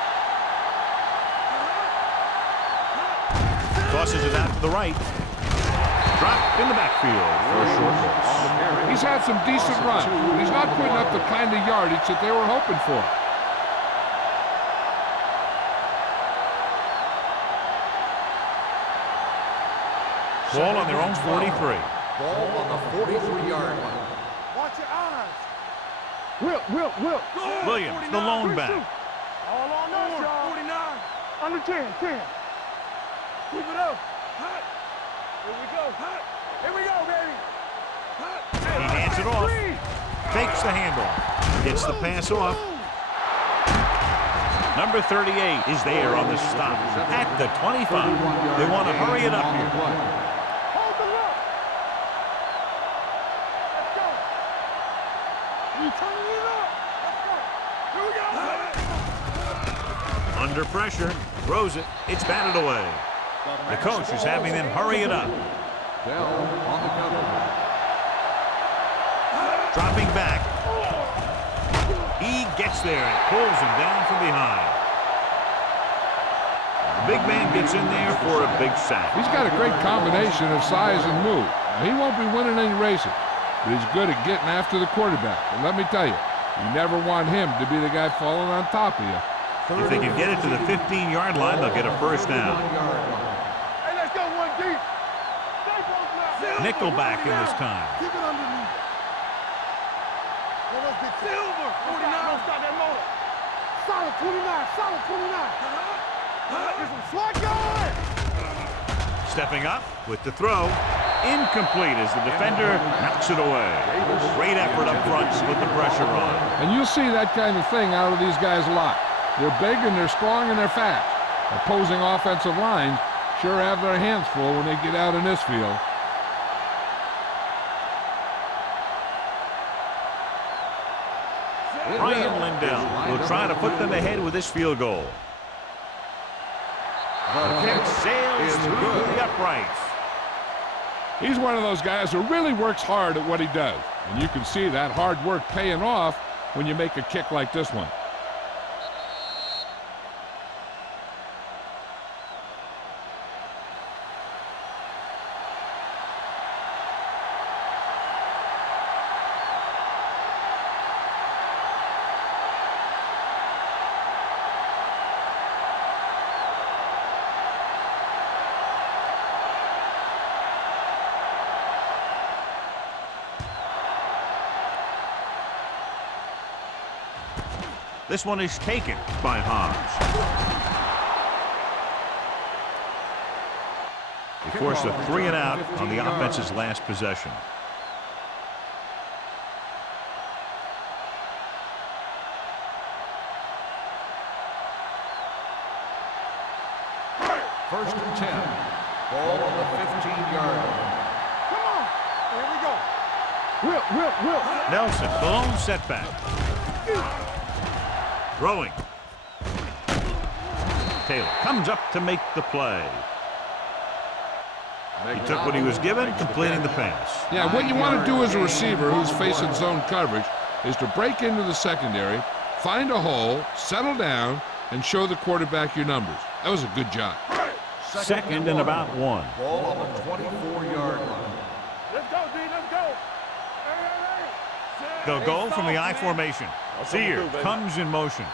Tosses it out to the right. Dropped in the backfield for a short loss. He's had some decent runs, but he's not putting up the kind of yardage that they were hoping for. Ball on their own 43. Ball on the 43-yard line. Watch your eyes. Will. Williams, the lone back. All on us, y'all. 49. Under 10. Keep it up. Here we go, baby. He hands it off. Fakes the handoff. Gets the pass off. Number 38 is there on the stop at the 25. They want to hurry it up here. Hold the look. Let's go. You turning it up. Let's go. Here we go. Under pressure, throws it. It's batted away. The coach is having them hurry it up. Bell on the cover. Dropping back. He gets there and pulls him down from behind. The big man gets in there for a big sack. He's got a great combination of size and move. Now, he won't be winning any races, but he's good at getting after the quarterback. And let me tell you, you never want him to be the guy falling on top of you. If they can get it to the 15-yard line, they'll get a first down. Hey, let's go one deep. Stay close now. Nickelback in this time. Keep it underneath. Well, let's get Silver. 49. Don't stop that motor. Solid 29. Solid 29. Get some slack going. Stepping up with the throw. Incomplete as the defender knocks it away. Great effort up front to put the pressure on. And you'll see that kind of thing out of these guys a lot. They're big and they're strong and they're fast. Opposing offensive lines sure have their hands full when they get out in this field. Ryan Lindell will try to put them ahead with this field goal. The kick sails through the uprights. He's one of those guys who really works hard at what he does. And you can see that hard work paying off when you make a kick like this one. This one is taken by Hobbs. He forced a 3 and out on the offense's last possession. First and 10. Ball on the 15-yard line. Come on. Here we go. Will. Nelson, the lone setback. Throwing. Taylor comes up to make the play. He took what he was given, completing the pass. Yeah, what you want to do as a receiver who's facing zone coverage is to break into the secondary, find a hole, settle down, and show the quarterback your numbers. That was a good job. Second and about 1. Ball on the 24-yard line. Let's go, D. Let's go. They'll go from the I formation. Sears comes in motion.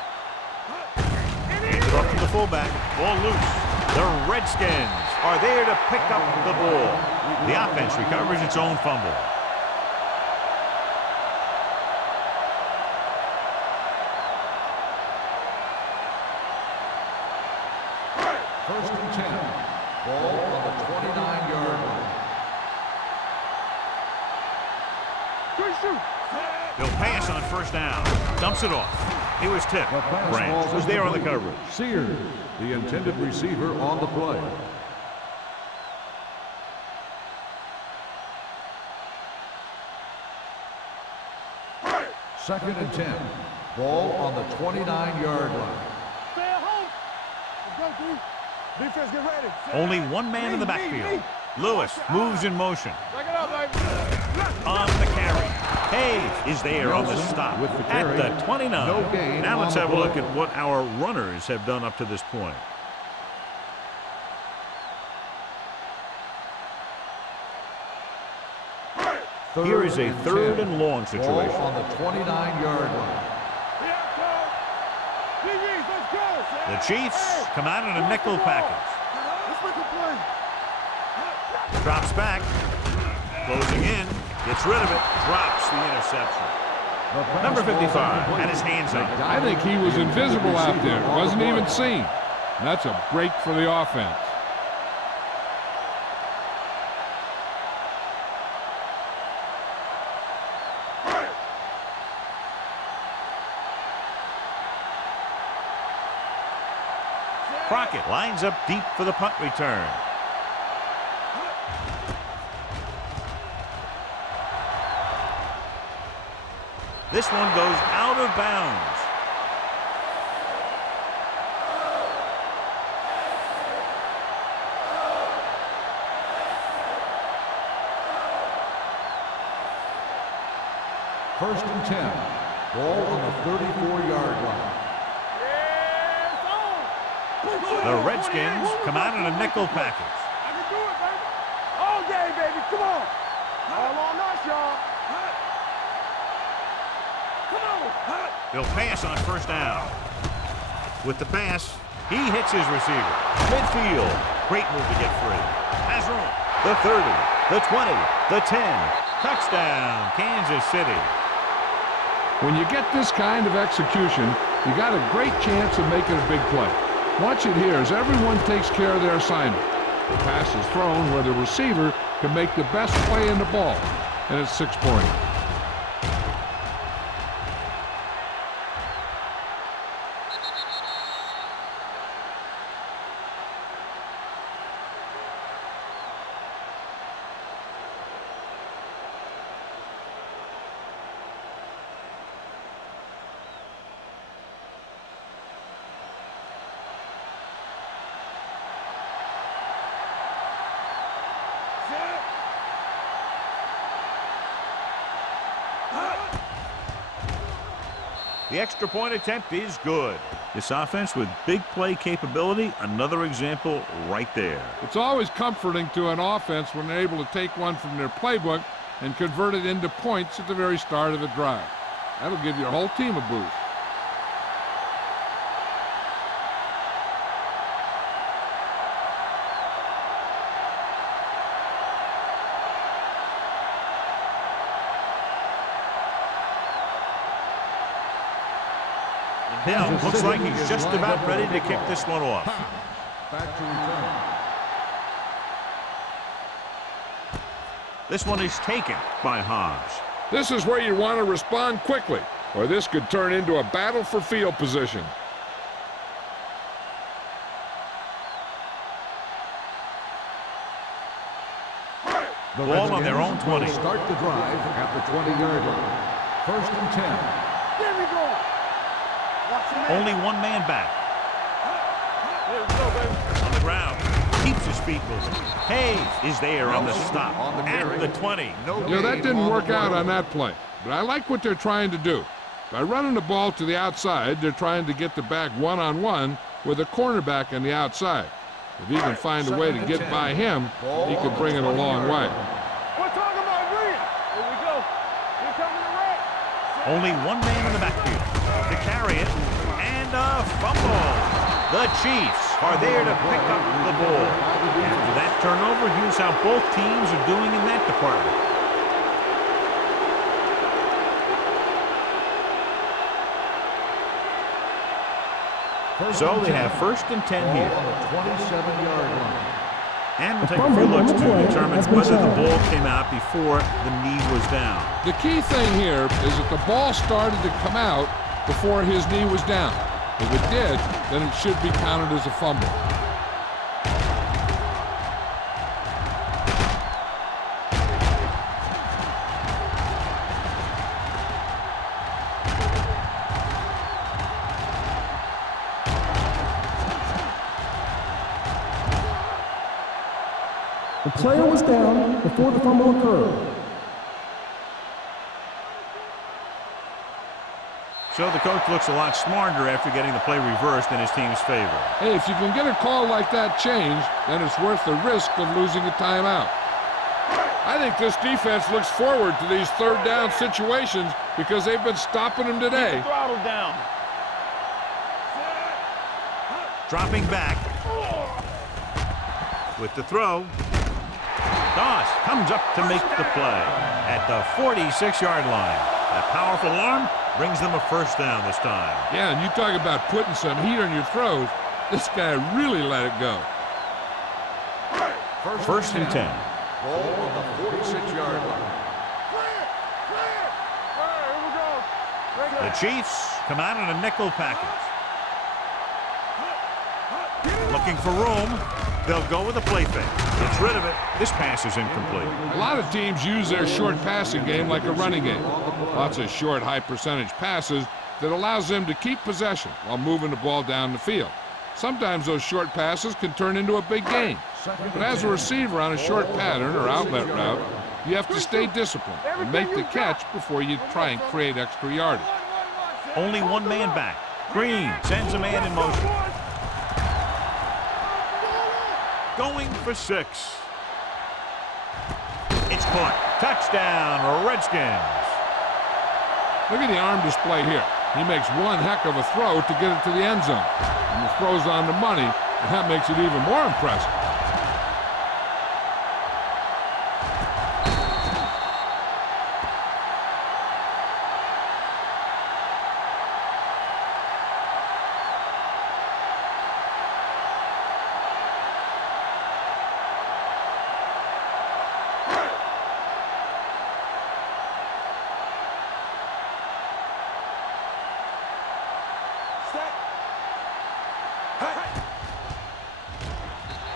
Hands it off to the fullback. Ball loose. The Redskins are there to pick up the ball. The offense recovers its own fumble. First and 10. Ball on the 29-yard line. Good shoot. They'll pass on first down. Dumps it off. He was tipped. Branch was there on the coverage. Sears, the intended receiver on the play. Second and 10. Ball on the 29-yard line. Stay at home. Let's go, D. Defense, get ready. Only one man in the backfield. Lewis moves in motion. Back it up, baby. On the carry. Hayes is there on the stop with the carry. at the 29. No gain Now let's on have the a look play. at what our runners have done up to this point. Here is a third and long Ball situation. on the 29-yard line. Let's go. The Chiefs come out in a nickel package. Let's make a play. Drops back. Closing in. Gets rid of it. Drops the interception. Number 55 had his hands up. I think he was invisible out there. Wasn't even seen. And that's a break for the offense. Crockett lines up deep for the punt return. This one goes out of bounds. First and 10. Ball on the 34-yard line. The Redskins come out in a nickel package. I can do it, baby. All day, baby. Come on. All on us, y'all. Come on. They'll pass on first down. With the pass, he hits his receiver. Midfield. Great move to get free. Has room. The 30, the 20, the 10. Touchdown, Kansas City. When you get this kind of execution, you got a great chance of making a big play. Watch it here as everyone takes care of their assignment. The pass is thrown where the receiver can make the best play in the ball, and it's 6 points. The extra point attempt is good. This offense with big play capability, another example right there. It's always comforting to an offense when they're able to take one from their playbook and convert it into points at the very start of the drive. That'll give your whole team a boost. Hill looks like he's just about ready to kick this one off. Back to return. This one is taken by Hobbs. This is where you want to respond quickly, or this could turn into a battle for field position. The Ball on their own Redskins 20. will start the drive at the 20-yard line. First and 10. There we go. Watch the man. Only one man back. There we go, baby. On the ground. Keeps his feet moving. Hayes is there on the stop. On the At carry. the 20. No You know, that gain didn't on the work out play. on that play, but I like what they're trying to do. By running the ball to the outside, they're trying to get the back one-on-one with a cornerback on the outside. If he can find a way to get by him, he could bring it a long way. We're talking about Green. Here we go. Here coming the red. Only one man in the backfield to carry it. And a fumble. The Chiefs are there to pick up the ball. After that turnover, here's how both teams are doing in that department. So they have first and 10 Ball here. on the 27-yard line. And we'll take a few looks to determine whether the ball came out before the knee was down. The key thing here is that the ball started to come out before his knee was down. If it did, then it should be counted as a fumble. The player was down before the fumble occurred. So the coach looks a lot smarter after getting the play reversed in his team's favor. Hey, if you can get a call like that changed, then it's worth the risk of losing a timeout. I think this defense looks forward to these third down situations because they've been stopping them today. Throttle down. Dropping back. With the throw. Doss comes up to make the play at the 46-yard line. That powerful arm brings them a first down this time. Yeah, and you talk about putting some heat on your throws. This guy really let it go. First and 10. Ball on the 46-yard line. Clear. Clear. All right, here we go. The Chiefs come out in a nickel package. Get Looking for room. They'll go with a play fake. Gets rid of it. This pass is incomplete. A lot of teams use their short passing game like a running game. Lots of short, high-percentage passes that allows them to keep possession while moving the ball down the field. Sometimes those short passes can turn into a big gain. But as a receiver on a short pattern or outlet route, you have to stay disciplined and make the catch before you try and create extra yardage. Only one man back. Green sends a man in motion. Going for 6. It's caught. Touchdown, Redskins. Look at the arm display here. He makes one heck of a throw to get it to the end zone. And the throw's on the money, and that makes it even more impressive.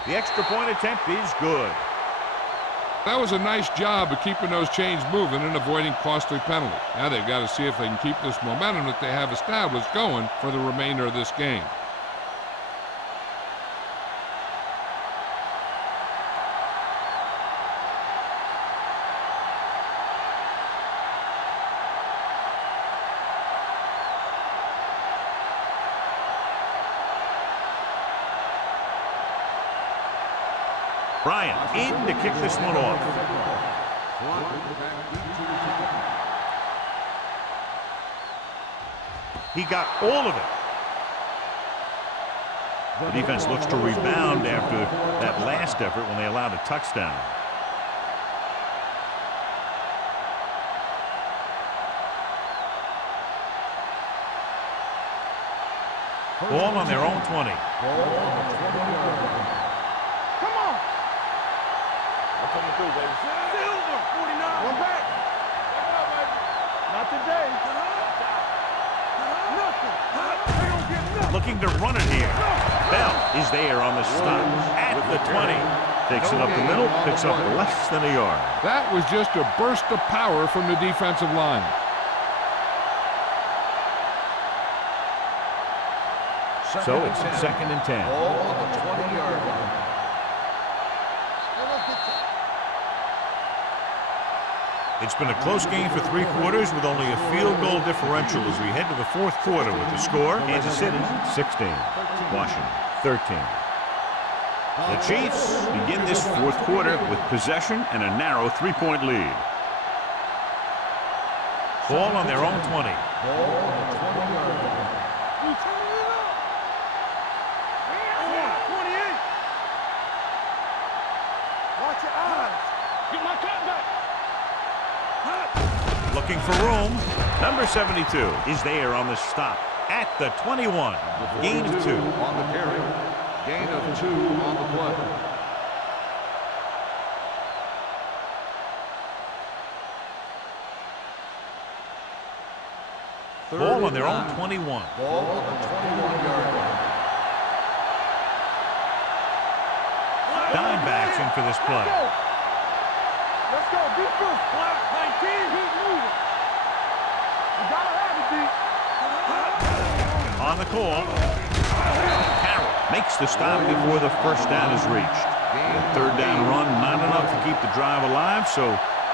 The extra point attempt is good. That was a nice job of keeping those chains moving and avoiding costly penalties. Now they've got to see if they can keep this momentum that they have established going for the remainder of this game. Bryant in to kick this one off. He got all of it. The defense looks to rebound after that last effort when they allowed a touchdown. Ball on their own 20. Silver, 49. One back. Not today. Nothing. They don't get nothing. Looking to run it here. Bell is there on the stop at the 20. Takes it up the middle, picks up less than a yard. That was just a burst of power from the defensive line. So it's 2nd and 10. Ball on the 20-yard line. It's been a close game for 3 quarters with only a field goal differential as we head to the 4th quarter with the score. Kansas City 16, Washington 13. The Chiefs begin this 4th quarter with possession and a narrow 3-point lead. Ball on their own 20. Ball on the 20-yard line. We turn it up. 28. Watch your eyes. Get my cut back. Looking for room. Number 72 is there on the stop at the 21. Gain of 2. On the carry. Gain of 2 on the play. Ball on their own 21. Ball on the 21-yard line. Dimebacks in for this play. Let's go. Defense. 19. Keep moving. You gotta have it, D. On the call. Carroll makes the stop before the first down is reached. The 3rd down run, not enough to keep the drive alive, so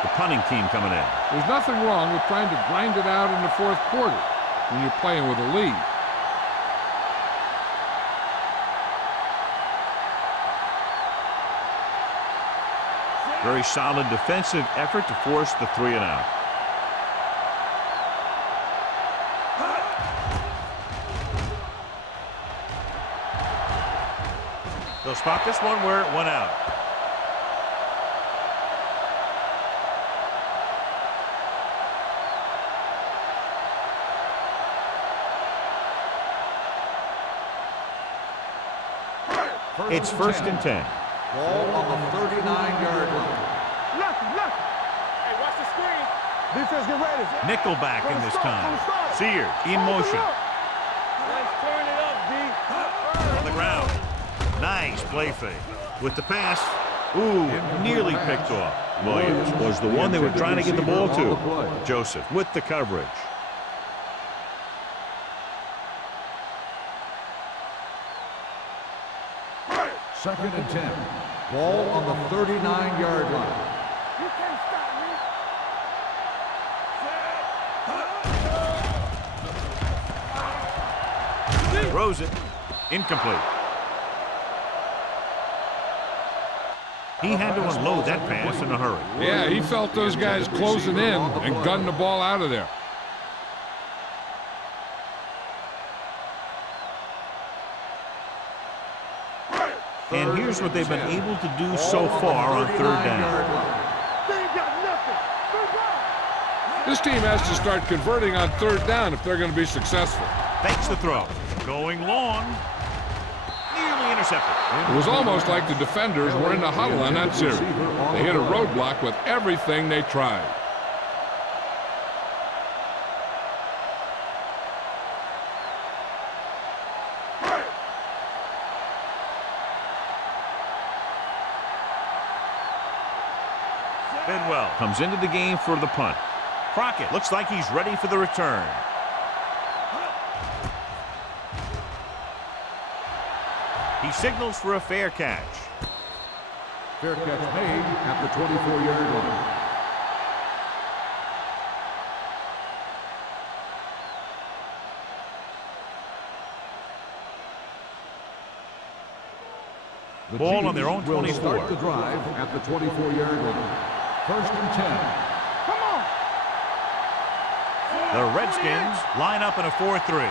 the punting team coming in. There's nothing wrong with trying to grind it out in the 4th quarter when you're playing with a lead. Very solid defensive effort to force the 3 and out. They'll spot this one where it went out. It's 1st and 10. Ball on the 39-yard line. Lucky. Hey, watch the screen. Defense, get ready. Nickelback in this time. Sears in motion. Let's turn it up, D. On the ground. play fake. With the pass, ooh, nearly picked off. Williams was the one they were trying to get the ball to. Joseph with the coverage. Second and 10. Ball on the 39-yard line. You can't stop me. Throws it. Incomplete. He had to unload that pass in a hurry. Yeah, he felt those guys closing in and gunned the ball out of there. And here's what they've been able to do so far on third down. They ain't got nothing. Third down. This team has to start converting on third down if they're going to be successful. Fakes the throw. Going long. Nearly intercepted. It was almost like the defenders were in the huddle on that series. They hit a roadblock with everything they tried. Bedwell comes into the game for the punt. Crockett looks like he's ready for the return. He signals for a fair catch. Fair catch made at the 24-yard line. The Ball on Chiefs their own will 24. start the drive at the 24-yard line. First and 10. Come on. The Redskins line up in a 4-3.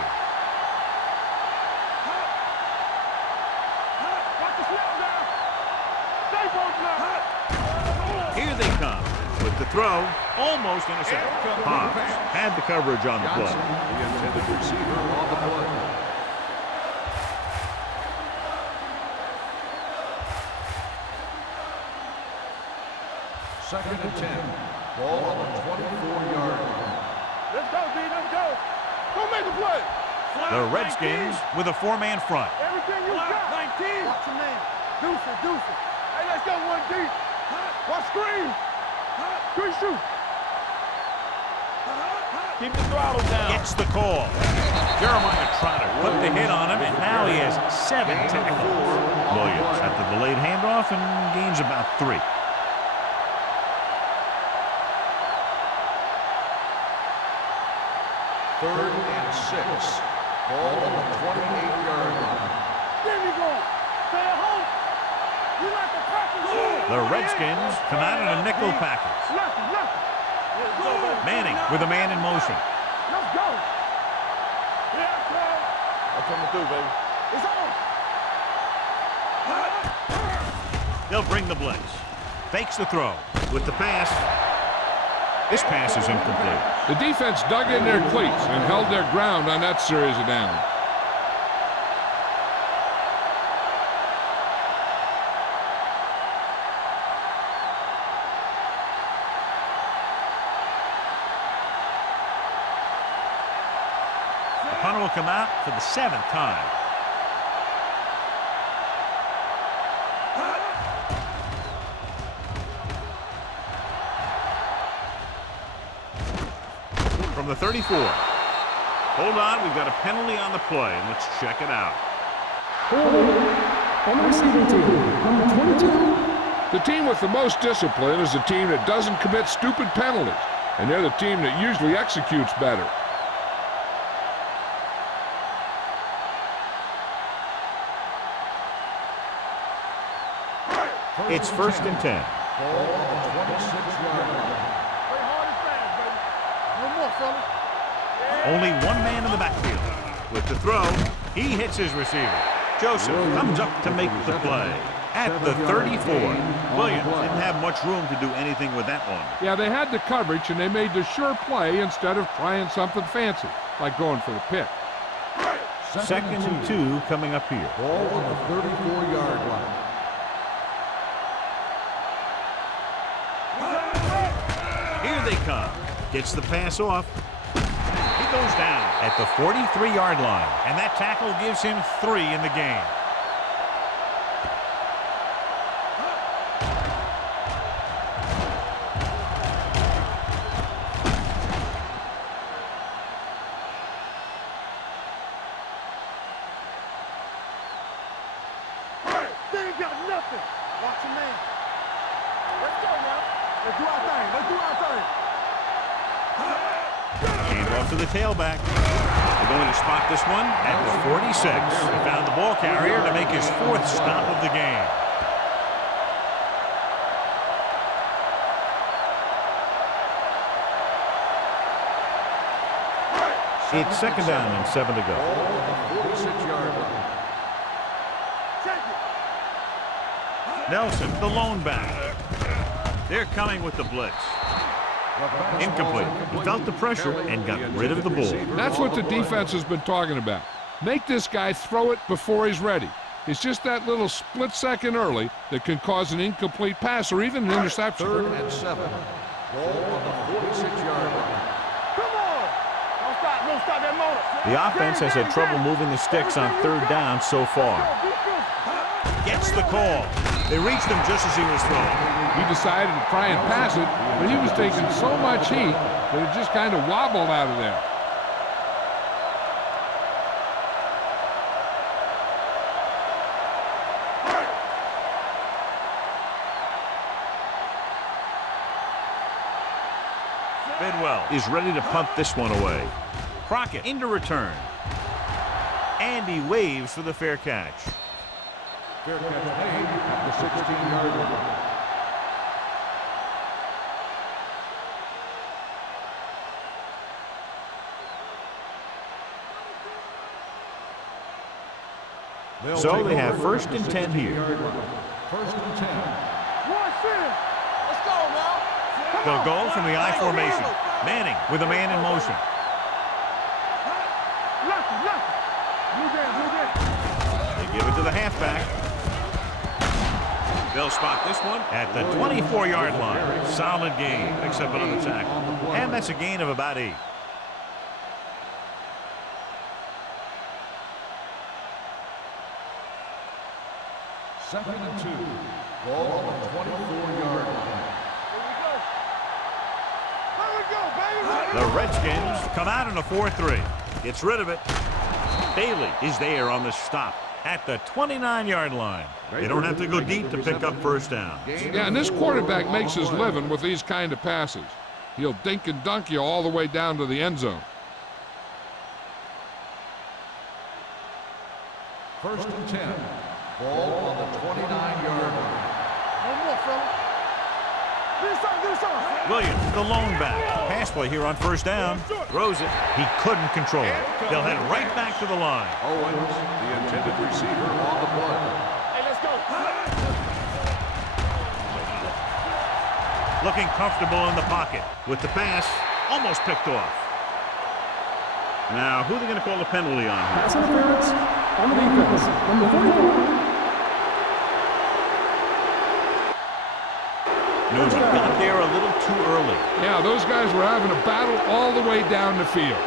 Watch the snap down. Stay both now. Here they come. With the throw, almost intercepted. Hobbs had the coverage on the Johnson, play. the intended receiver on the play. Second and 10. Ball on the 24-yard line. Let's go, D. Let's go. Go make a play. The Redskins with a four-man front. Everything you got. 19. Watch your man. Deuce it, deuce it. Hey, let's go one deep. Watch screen. Good shoot. Keep the throttle down. Gets the call. Jeremiah Trotter put the hit on him, and now he has 7 tackles. Williams at the delayed handoff and gains about 3. Third and 6. Ball on the 28-yard line. There you go. Stay at home. You like the package. The Redskins come out in a nickel package. Nothing, nothing. Let's go, baby. Manning with a man in motion. Let's go. Yeah, Cole. That's coming through, baby. It's on. They'll bring the blitz. Fakes the throw. With the pass. This pass is incomplete. The defense dug in their cleats and held their ground on that series of downs. The punter will come out for the 7th time. From the 34. Hold on, we've got a penalty on the play. Let's check it out. On the receiving team, number 22. The team with the most discipline is the team that doesn't commit stupid penalties, and they're the team that usually executes better. It's first and 10. Ball on the 26-yard line. Play hard and fast, baby. No more, fellas. Only one man in the backfield. With the throw, he hits his receiver. Joseph comes up to make the play. At the 34. Williams didn't have much room to do anything with that one. Yeah, they had the coverage, and they made the sure play instead of trying something fancy, like going for the pick. Second and 2 coming up here. Ball on the 34-yard line. Here they come. Gets the pass off. He goes down at the 43-yard line. And that tackle gives him 3 in the game. Listen, watch your man. Let's go now. Let's do our thing. Let's do our thing. Hand off to the tailback. They're going to spot this one at the 46. They found the ball carrier to make his 4th stop of the game. It's 2nd down and 7 to go. Ball on the 46-yard line. Nelson, the lone back. They're coming with the blitz. Incomplete. He felt the pressure and got rid of the ball. That's what the defense has been talking about. Make this guy throw it before he's ready. It's just that little split second early that can cause an incomplete pass or even an interception. 3rd and 7. Ball on the 46-yard line. Come on. Don't stop that motor. The offense has had trouble moving the sticks on 3rd down so far. Gets the call. They reached him just as he was throwing. He decided to try and pass it, but he was taking so much heat that it just kind of wobbled out of there. Bidwell is ready to punt this one away. Crockett into return. And he waves for the fair catch. Fair catch made at the 16-yard line. So they have 1st and 10 here. 1st and 10. Let's go now. They'll go from the I formation. Manning with a man in motion. They give it to the halfback. They'll spot this one at the 24-yard line. Solid gain, except on the tackle. And that's a gain of about 8. Second and 2. Ball on the 24-yard line. The Redskins come out in a 4-3. Gets rid of it. Bailey is there on the stop at the 29-yard line. They don't have to go deep to pick up 1st down. Yeah, and this quarterback makes his living with these kind of passes. He'll dink and dunk you all the way down to the end zone. 1st and 10. Ball on the 29-yard line. One more, fella. This side. Williams, the lone back. Pass play here on 1st down. Throws it. He couldn't control it. They'll head right back to the line. Owens, the intended receiver, on the play. Hey, let's go. Looking comfortable in the pocket with the pass. Almost picked off. Now, who are they going to call the penalty on here? Pass interference on the defense. Number 44. Newman got there a little too early. Yeah, those guys were having a battle all the way down the field.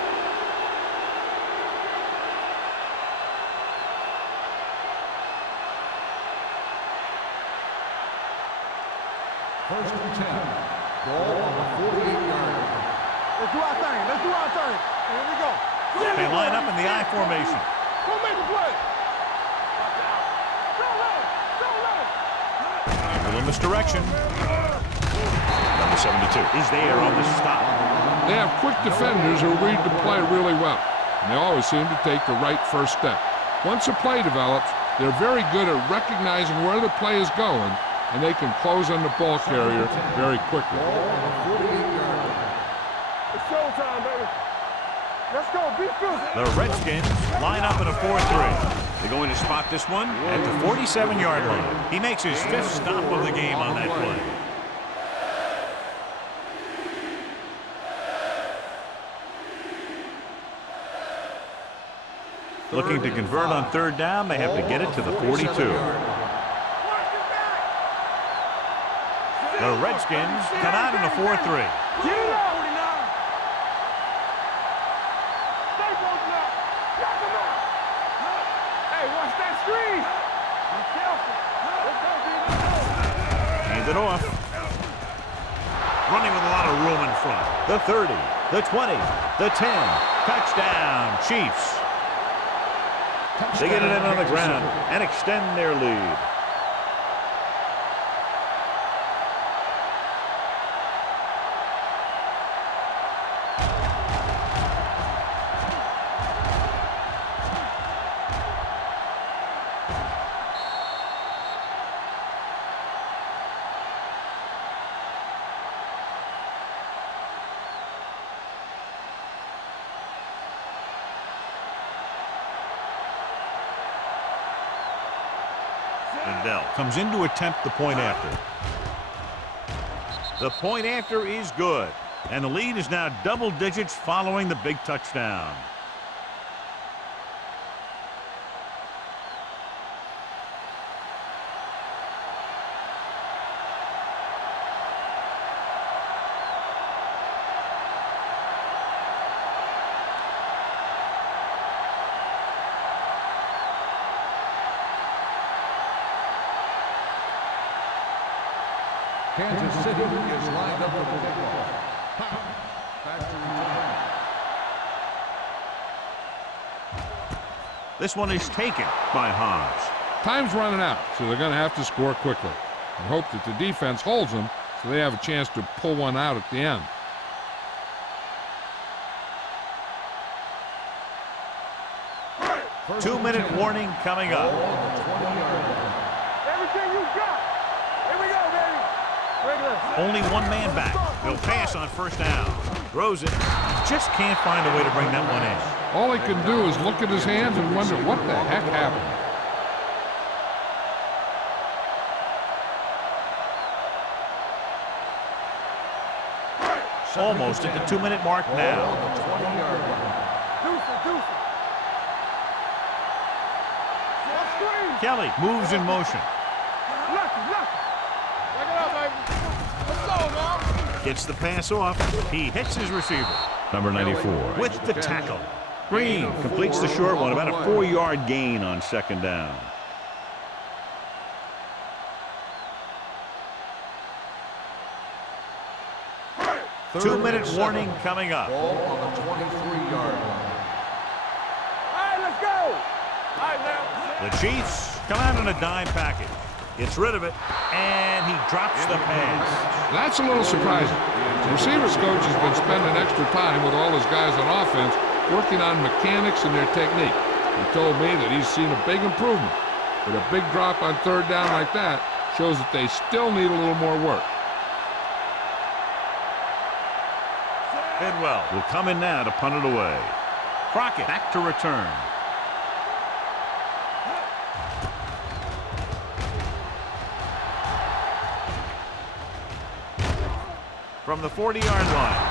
First and 10. Ball on the 48-yard line. Let's do our thing. Here we go. They line up in the I formation. Go make the play. Watch out. Go low. A little misdirection. Number 72 is there on the stop. They have quick defenders who read the play really well, and they always seem to take the right first step. Once a play develops, they're very good at recognizing where the play is going, and they can close on the ball carrier very quickly. It's showtime, baby. Let's go. Be physical. The Redskins line up in a 4-3. They're going to spot this one at the 47-yard line. He makes his 5th stop of the game on that play. Looking to convert on 3rd down, they have to get it to the 42. The Redskins come out in a 4-3. Hand it off. Running with a lot of room in front. The 30, the 20, the 10. Touchdown, Chiefs. They get it in on the ground and extend their lead. And Bell comes in to attempt the point after. The point after is good. And the lead is now double digits following the big touchdown. Kansas City is lined up with the kickoff. Back to return. This one is taken by Haas. Time's running out, so they're going to have to score quickly and hope that the defense holds them so they have a chance to pull one out at the end. Two-minute warning coming up. Everything you got. Here we go, baby. Regular. Only one man back. He'll pass on first down. Throws it. Just can't find a way to bring that one in. All he can do is look at his hands and wonder what the heck happened. Almost at the 2-minute mark now. Kelly moves in motion. Gets the pass off. He hits his receiver. Number 94 with the tackle. Green completes the short one. About a 4-yard gain on second down. Two-minute warning coming up. Ball on the 23-yard line. All right, let's go. All right, now. The Chiefs come out in a dime package. Gets rid of it, and he drops the pass. That's a little surprising. The receivers coach has been spending extra time with all his guys on offense working on mechanics and their technique. He told me that he's seen a big improvement. But a big drop on third down like that shows that they still need a little more work. Bidwell will come in now to punt it away. Crockett back to return. From the 40-yard line.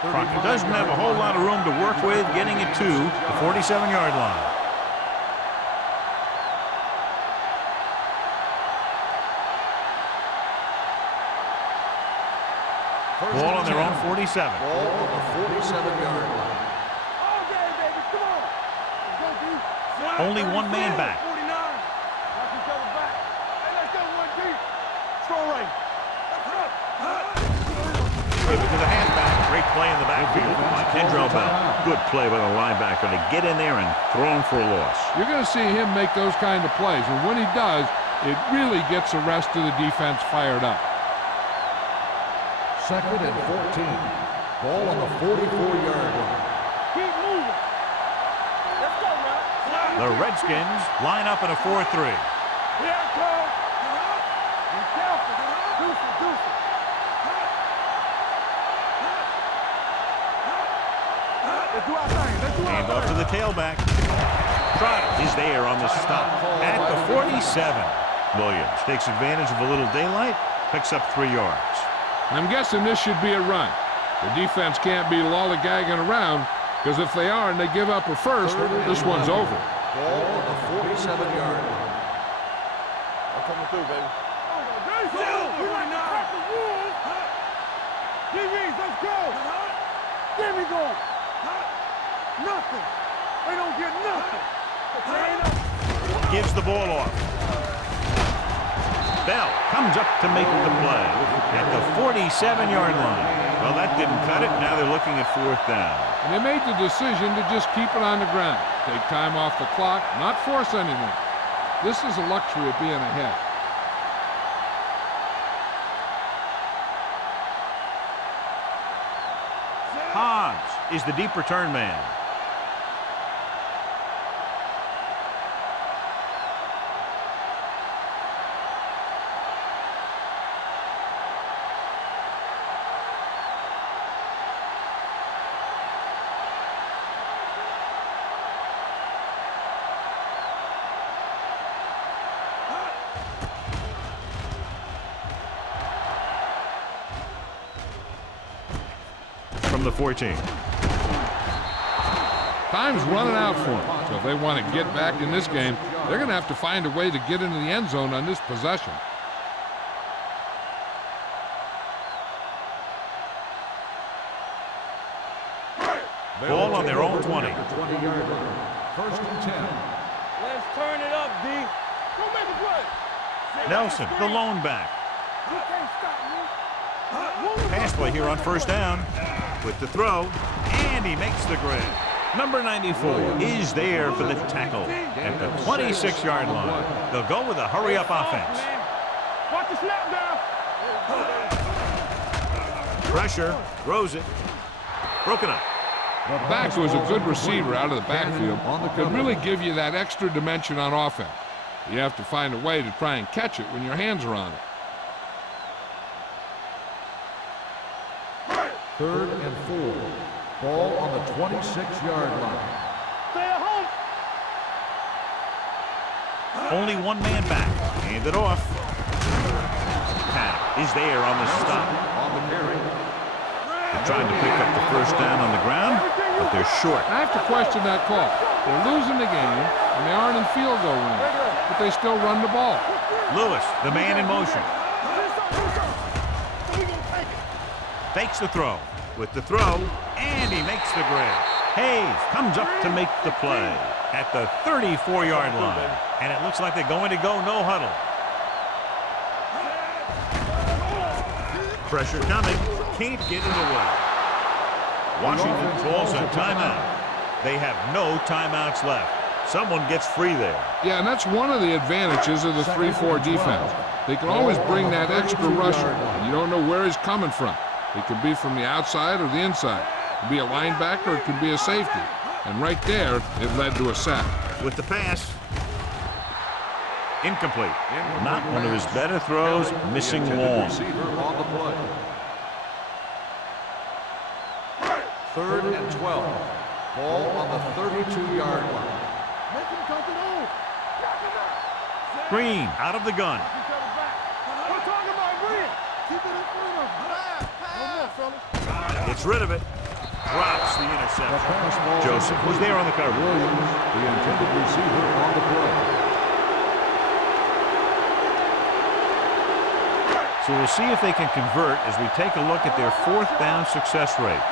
Crockett doesn't have a whole lot of room to work with, getting it to the 47-yard line. Ball on their own 47. Ball on the 47-yard line. Okay, baby, come on. Let's go, D. Only one man back. 49. Watch each other back. Hey, let's go, 1 deep. Throw right. Give it to the halfback. Great play in the backfield by Kendrell Bell. Good play by the linebacker to get in there and throw him for a loss. You're going to see him make those kind of plays, and when he does, it really gets the rest of the defense fired up. 2nd and 14. Ball on the 44-yard line. Keep moving. Let's go now. The Redskins line up in a 4-3. Here I come. Be careful. Deuce it. Let's do our thing. And off to the tailback. Trotter is there on the stop at the 47. Williams takes advantage of a little daylight, picks up 3 yards. I'm guessing this should be a run. The defense can't be lollygagging around, because if they are and they give up a first, this one's over. Ball on the 47-yard line. I'm coming through, baby. We like to crack the rules. DBs, let's go. There we go. Nothing. They don't get nothing. Gives the ball off. Bell comes up to make the play at the 47-yard line. Well, that didn't cut it. Now they're looking at 4th down. And they made the decision to just keep it on the ground. Take time off the clock, not force anything. This is a luxury of being ahead. Hobbs is the deep return man. from the 14. Time's running out for them, so if they want to get back in this game, they're going to have to find a way to get into the end zone on this possession. Ball on their own 20. 20-yard line. First and 10. Let's turn it up, D. Go make a play. Nelson, the lone back. You can't stop me. Pass play here on first down. With the throw, and he makes the grab. Number 94 is there for the tackle at the 26-yard line. They'll go with a hurry-up offense. Watch the snap down. Pressure, throws it. Broken up. The back was a good receiver out of the backfield. Could really give you that extra dimension on offense. You have to find a way to try and catch it when your hands are on it. Third and 4. Ball on the 26-yard line. Stay at home. Only one man back. Hand it off. Pat is there on the stop. On the carry. They're trying to pick up the first down on the ground, but they're short. I have to question that call. They're losing the game, and they aren't in field goal range, but they still run the ball. Lewis, the man in motion. Fakes the throw. With the throw, and he makes the grab. Hayes comes up to make the play at the 34-yard line. And it looks like they're going to go no huddle. Pressure coming. Can't get it away. Washington calls a timeout. They have no timeouts left. Someone gets free there. Yeah, and that's one of the advantages of the 3-4 defense. They can always bring that extra rusher, and you don't know where he's coming from. It could be from the outside or the inside. It could be a linebacker, it could be a safety. And right there, it led to a sack. With the pass. Incomplete. Not one of his better throws, missing long. Receiver on the play. Third and 12. Ball on the 32-yard line. Make him come to the hole. Knock him out. Green out of the gun. We're talking about Green. Keep it in front of him. No more, fellas. Gets rid of it. Drops the interception. Joseph was there on the cover. Williams, the intended receiver on the play. So we'll see if they can convert as we take a look at their fourth down success rate.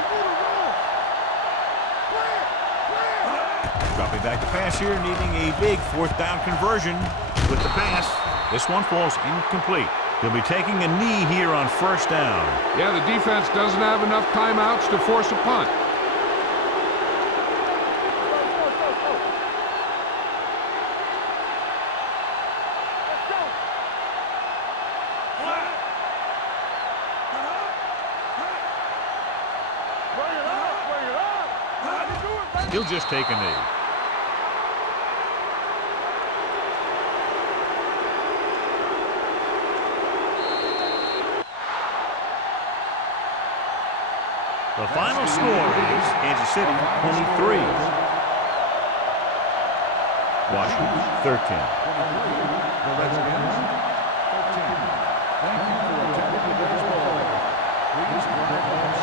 Dropping back to pass here, needing a big fourth down conversion with the pass. This one falls incomplete. He'll be taking a knee here on first down. Yeah, the defense doesn't have enough timeouts to force a punt. He'll just take a knee. The final score is Kansas City 23. Washington 13. The Redskins, 13. Thank you for attending today's ball. Please drive home